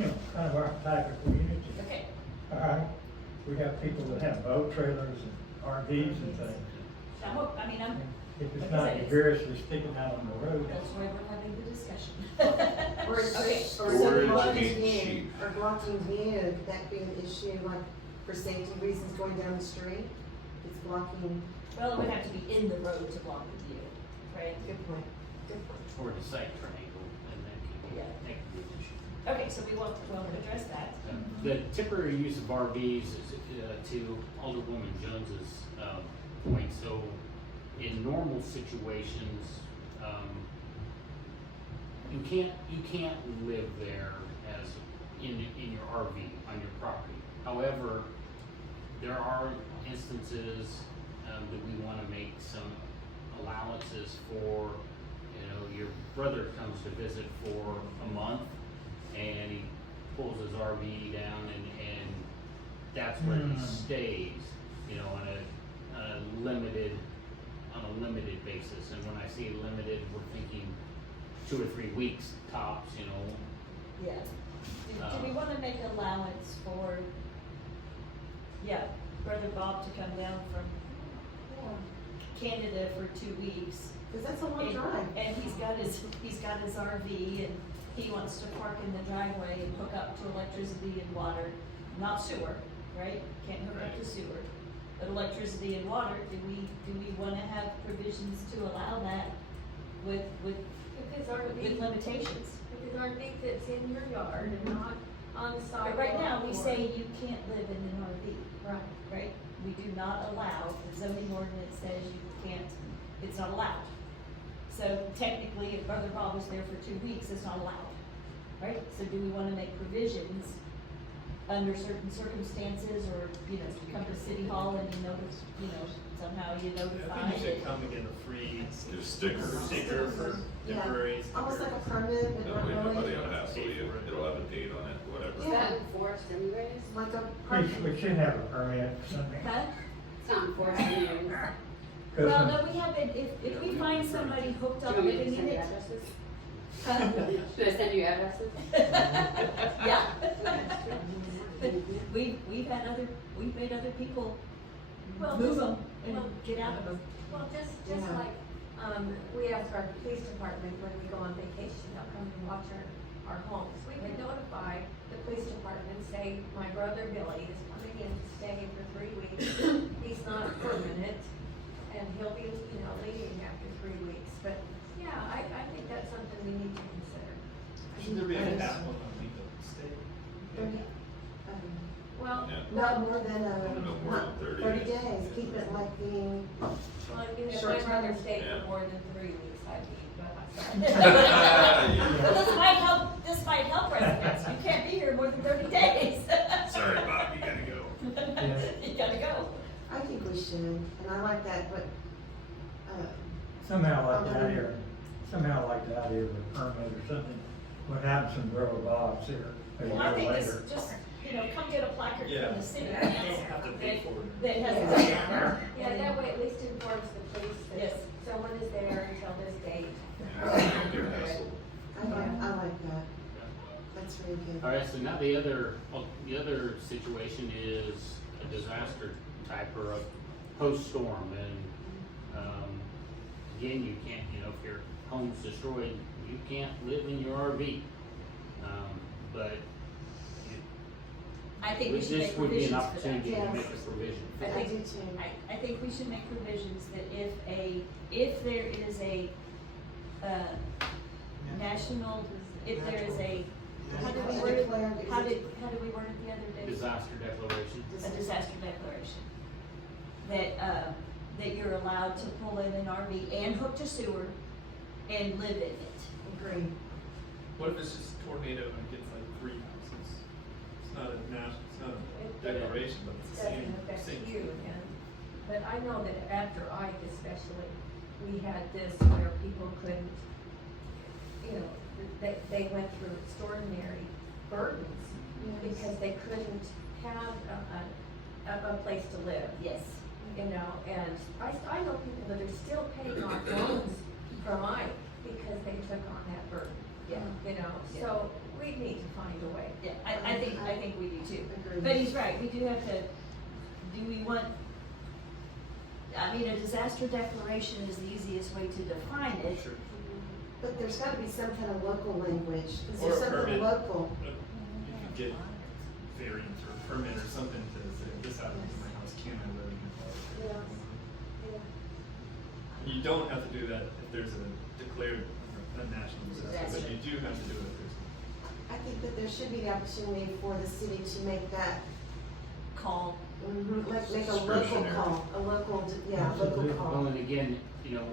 you know, kind of our type of community. Okay, All right, we have people that have boat trailers and RVs and things. I'm, If it's like I not said, it's- vigorously sticking out on the road, that's why we're having the discussion. Or Okay, Storage blocking ain't view, cheap. or blocking view, could that be an issue, like for safety reasons going down the street? It's blocking, well, it would have to be in the road to block the view, right? good point, good point. Or the site triangle, and that could be, Yeah. that could be an issue. Okay, so we won't address that. The temporary use of RVs is, to Alderwoman Jones's, point, so in normal situations, you can't live there as, in your RV, on your property. However, there are instances, that we wanna make some allowances for, you know, your brother comes to visit for a month, and he pulls his RV down and that's where he stays, you know, on a limited basis. And when I say limited, we're thinking 2 or 3 weeks tops, you know. Yeah. Do we wanna make allowance for, Brother Bob to come down from Canada for 2 weeks? Cause that's a long drive. And he's got his RV and he wants to park in the driveway and hook up to electricity and water, not sewer, right? Can't hook up to sewer, but electricity and water, do we wanna have provisions to allow that with If it's RV, limitations? if it's RV that's in your yard and not on the sidewalk. But right now, we or- say you can't live in an RV, Right. right? We do not allow, the zoning ordinance says you can't, it's not allowed. So technically, if Brother Bob was there for 2 weeks, it's not allowed, right? So do we wanna make provisions under certain circumstances, or, you know, come to City Hall and somehow you I notify think you should it? come and get a free There's stickers. sticker for Yeah, temporary. almost like a sticker. permit, but That not way really. nobody will hassle you, it'll have a date on it, whatever. Is that enforced anyways? Like a we permit. should have a permit or something. Huh? It's not enforced anyways. Well, no, we haven't, if we find somebody hooked Do up you want me to living send in you it. addresses? Huh? Should I send you addresses? Yeah. We've made other people Well, move just- them and well, get out of them. Well, just Yeah. like, we ask our police department when we go on vacation, they'll come and watch our homes. We can notify the police department, say, my brother Billy is coming in to stay for 3 weeks. He's not permanent, and he'll be, leaving after 3 weeks. But, yeah, I think that's something we need to consider. Shouldn't there be a cap on the length of stay? 30, Well, Yeah. not more than, No more than 30 30 days. days, keep it like being, if Short my brother term. stayed Yeah. for more than 3 weeks, I'd be, Well, this might help residents, you can't be here more than 30 days. Sorry, Bob, you gotta go. You gotta go. I think we should, and I like that, but, Somehow like the idea of a permit or something, what happens when Brother Bob's here a Well, I year think later. it's just, come get a placard Yeah. from the city. You don't have to pay for it. That has a date on it. yeah, that way at least informs the police Yes. that someone is there until this date. Don't get hassled. I like that. That's really good. All right, so now the other situation is a disaster type or a post-storm, and, again, you can't, you know, if your home's destroyed, you can't live in your RV. But I think we should this make would be an provisions for that. opportunity to Yes. make a provision. I I think, do too. I think we should make provisions that if there is a, national, if there is a, how did we word it? How did we word it the other day? Disaster declaration. A disaster declaration. That you're allowed to pull in an RV and hook to sewer and live in it. Agreed. What if it's just a tornado and it gets like 3 houses? It's not a it's not a declaration, but it's the Doesn't affect same. you, but I know that after Ike especially, we had this where people couldn't, you know, they went through extraordinary burdens because they couldn't have a place to live. Yes. You know, and I know people that are still paying off loans from Ike because they took on that burden. Yeah. You know, Yeah. so we need to find a way. Yeah, I think we do too. Agreed. But he's right, we do have to, do we want, I mean, a disaster declaration is the easiest way to define it. Sure. But there's gotta be some kind of local language. Is Or there a something permit. local? You could get variance or permit or something to say, this happens in my house, can I live in it? You don't have to do that if there's a declared a national disaster, but you do have to do it if there's. I think that there should be the opportunity for the city to make that, Call. like, make a local Discretionary. call, a local, local Well, call. and again, you know,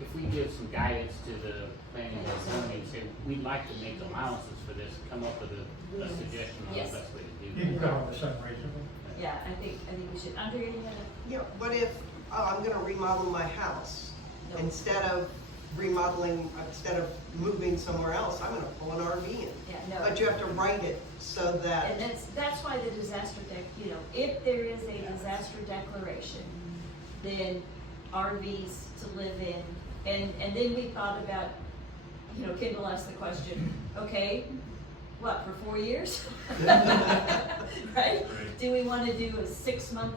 if we give some guidance to the planning and zoning, say, we'd like to make allowances for this, come up with a suggestion on the Yes. best way to You do can that. come up with something reasonable. Yeah, I think we should. Andrea, you have a? Yeah, what if, I'm gonna remodel my house, No. instead of moving somewhere else, I'm gonna pull an RV in. Yeah, no. But you have to write it so that, And that's why the disaster you know, if there is a disaster declaration, then RVs to live in, and then we thought about, you know, Kendall asked the question, okay, what, for 4 years? Right? Do we wanna do a 6-month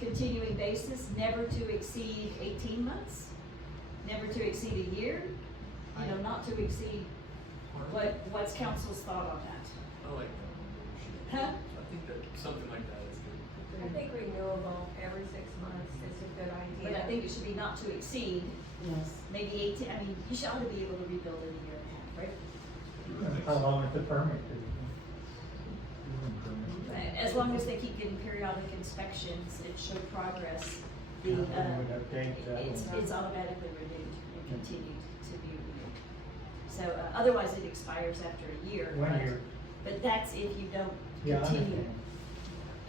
continuing basis, never to exceed 18 months? Never to exceed a year? You know, not to exceed, what's council's thought on that? I like that. Huh? I think that something like that is good. I think renewable every 6 months is a good idea. But I think it should be not to exceed, Yes. maybe 18, I mean, you should ought to be able to rebuild in a year and a half, right? How long is the permit? As long as they keep getting periodic inspections and show progress, Would update that it's automatically renewed and continued to be renewed. So, otherwise it expires after a year. 1 but- year. But that's if you don't Yeah, I continue. understand.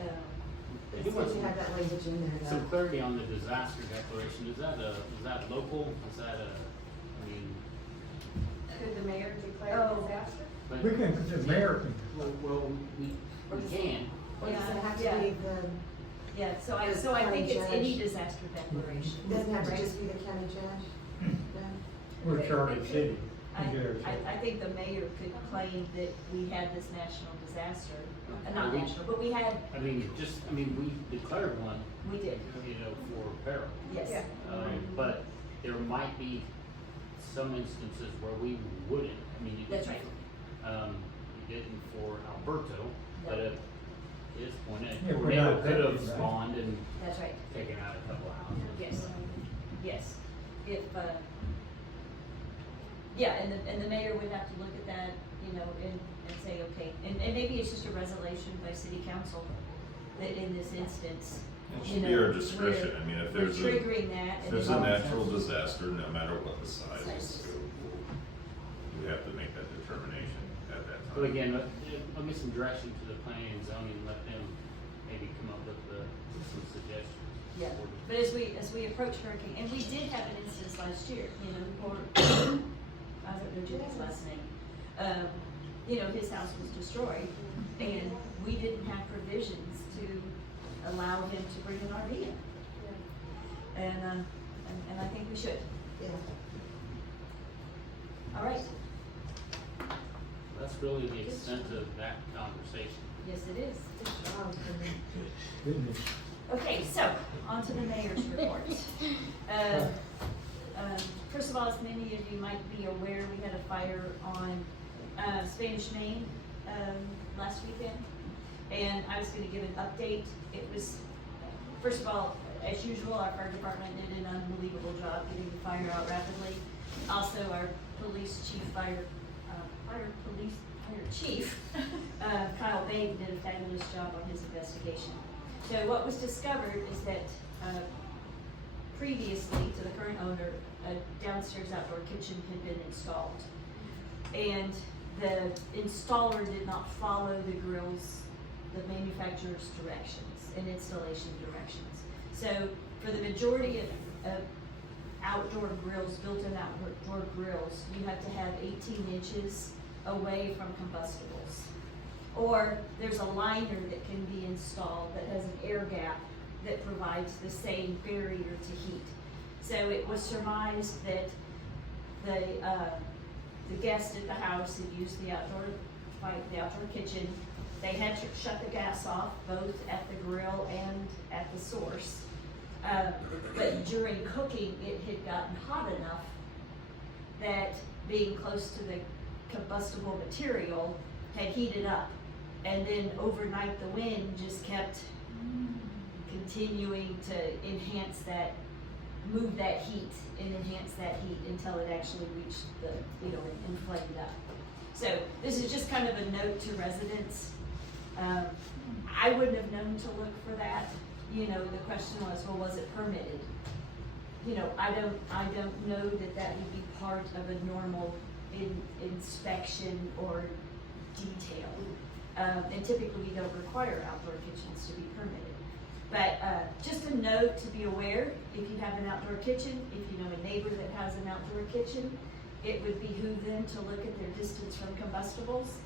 I It's do want good to have that language in there, some though. clarity on the disaster declaration, is that local, is that I mean, Could the mayor declare Oh. disaster? but. We can, the mayor can, Well, we can, Or does it have to Yeah. be the, Yeah, so I The think it's county any judge. disaster declaration. doesn't have to right? just be the county judge? No? we're chartered city. I, We do our I think the mayor could claim that we had this national disaster, not We- national, but we had, we declared one, we did, you know, for Barrow. yes. Yeah. But there might be some instances where we wouldn't, I mean, you That's didn't. right. You didn't for Alberto, but No. at this point, a Yeah, we're tornado not could have affected, right? spawned and That's right, taken out a couple of houses. yes, yes. If, yeah, and the mayor would have to look at that, you know, and say, okay, and maybe it's just a resolution by city council that in this instance, It you should know, be our discretion, we're- I mean, if we're there's triggering that. if and there's then a all of a natural sudden- disaster, no matter what the size is, we have to make that determination at that time. But again, let me some direction to the planning and zoning, and let them maybe come up with some suggestions. Yeah, but as we approach hurricane, and we did have an instance last year, you know, for, I don't know Jimmy's last name. You know, his house was destroyed, and we didn't have provisions to allow him to bring an RV in. And I think we should. Yeah. All right, That's really the extent of that conversation. yes, it is. Goodness. Okay, so, on to the mayor's report. first of all, as many of you might be aware, we had a fire on Spanish Main last weekend. And I was gonna give an update. It was, first of all, as usual, our fire department did an unbelievable job getting the fire out rapidly. Also, our police chief, fire chief, Kyle Bain did a fabulous job on his investigation. So what was discovered is that previously to the current owner, a downstairs outdoor kitchen had been installed. And the installer did not follow the manufacturer's directions and installation directions. So for the majority of outdoor grills, built-in outdoor grills, you have to have 18 inches away from combustibles. Or there's a liner that can be installed that has an air gap that provides the same barrier to heat. So it was surmised that the guest at the house had used the outdoor kitchen. They had to shut the gas off both at the grill and at the source. But during cooking, it had gotten hot enough that being close to the combustible material had heated up. And then overnight, the wind just kept continuing to enhance that, move that heat and enhance that heat until it actually reached the, and flamed up. So this is just kind of a note to residents. I wouldn't have known to look for that. The question was, well, was it permitted? I don't know that would be part of a normal inspection or detail. And typically we don't require outdoor kitchens to be permitted. But just a note to be aware, if you have an outdoor kitchen, if you know a neighbor that has an outdoor kitchen, it would behoove them to look at their distance from combustibles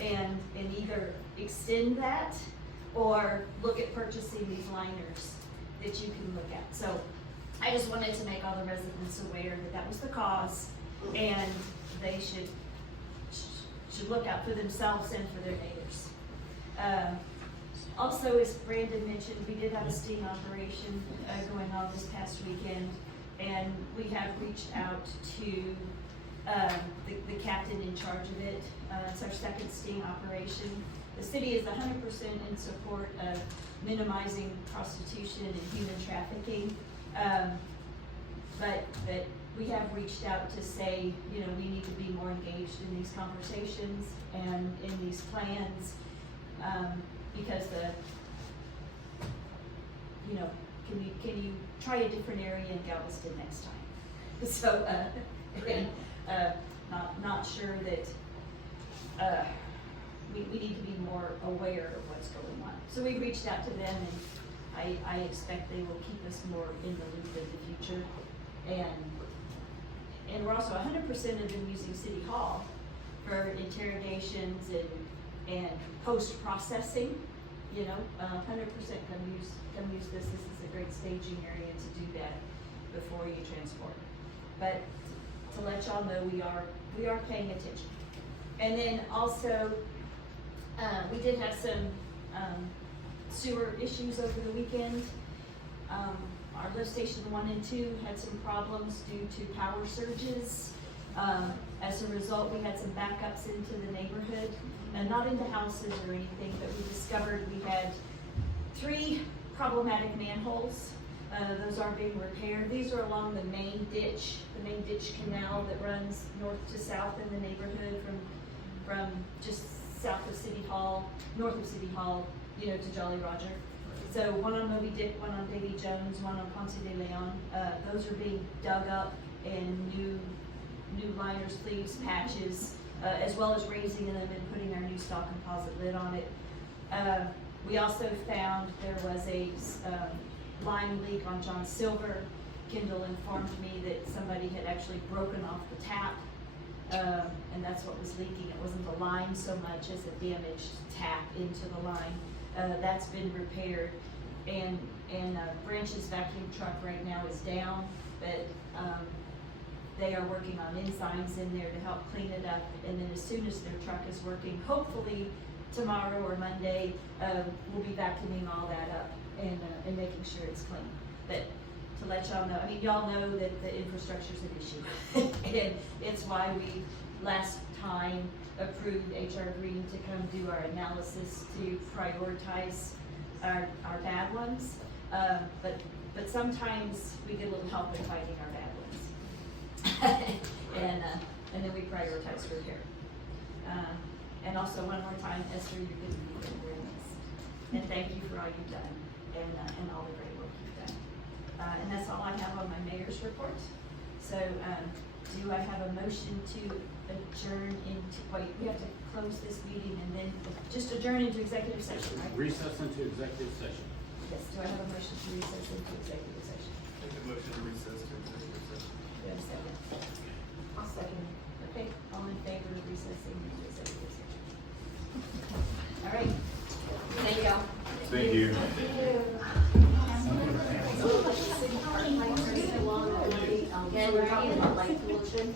and either extend that or look at purchasing these liners that you can look at. So I just wanted to make all the residents aware that was the cause, and they should look out for themselves and for their neighbors. Also, as Brandon mentioned, we did have a sting operation going on this past weekend, and we have reached out to the captain in charge of it. It's our second sting operation. The city is 100% in support of minimizing prostitution and human trafficking, but we have reached out to say, we need to be more engaged in these conversations and in these plans, because can you try a different area in Galveston next time? So, not sure that we need to be more aware of what's going on. So we reached out to them, and I expect they will keep us more in the loop in the future. And we're also 100% of them using City Hall for interrogations and post-processing. 100% come use this. This is a great staging area to do that before you transport. But to let y'all know, we are paying attention. And then also, we did have some sewer issues over the weekend. Our lift station 1 and 2 had some problems due to power surges. As a result, we had some backups into the neighborhood, and not into houses or anything, but we discovered we had 3 problematic manholes. Those are being repaired. These are along the main ditch canal that runs north to south in the neighborhood from just south of City Hall, north of City Hall, to Jolly Roger. So one on Moby Dick, one on Davy Jones, one on Ponce de Leon. Those are being dug up and new liners, sleeves, patches, as well as raising them and putting our new stock composite lid on it. We also found there was a line leak on John Silver. Kendall informed me that somebody had actually broken off the tap, and that's what was leaking. It wasn't the line so much as a damaged tap into the line. That's been repaired, and Branch's vacuum truck right now is down, but they are working on enzymes in there to help clean it up, and then as soon as their truck is working, hopefully tomorrow or Monday, we'll be vacuuming all that up and making sure it's clean. But to to let y'all know, I mean, y'all know that the infrastructure's an issue. And it's why we last time approved HR Green to come do our analysis to prioritize our bad ones. But sometimes we get a little help in finding our bad ones. And then we prioritize repair. And also one more time, Esther, you're going to be very missed. And thank you for all you've done and all the great work you've done. And that's all I have on my mayor's report. So, do I have a motion to adjourn into, wait, we have to close this meeting and then just adjourn into executive session, right? Recess into executive session. Yes, do I have a motion to recess into executive session? Make a motion to recess to executive session. Do I have a second? I'll second. Okay, all in favor of recessing into executive session? All right. Thank y'all. Thank you. And we're talking about light pollution.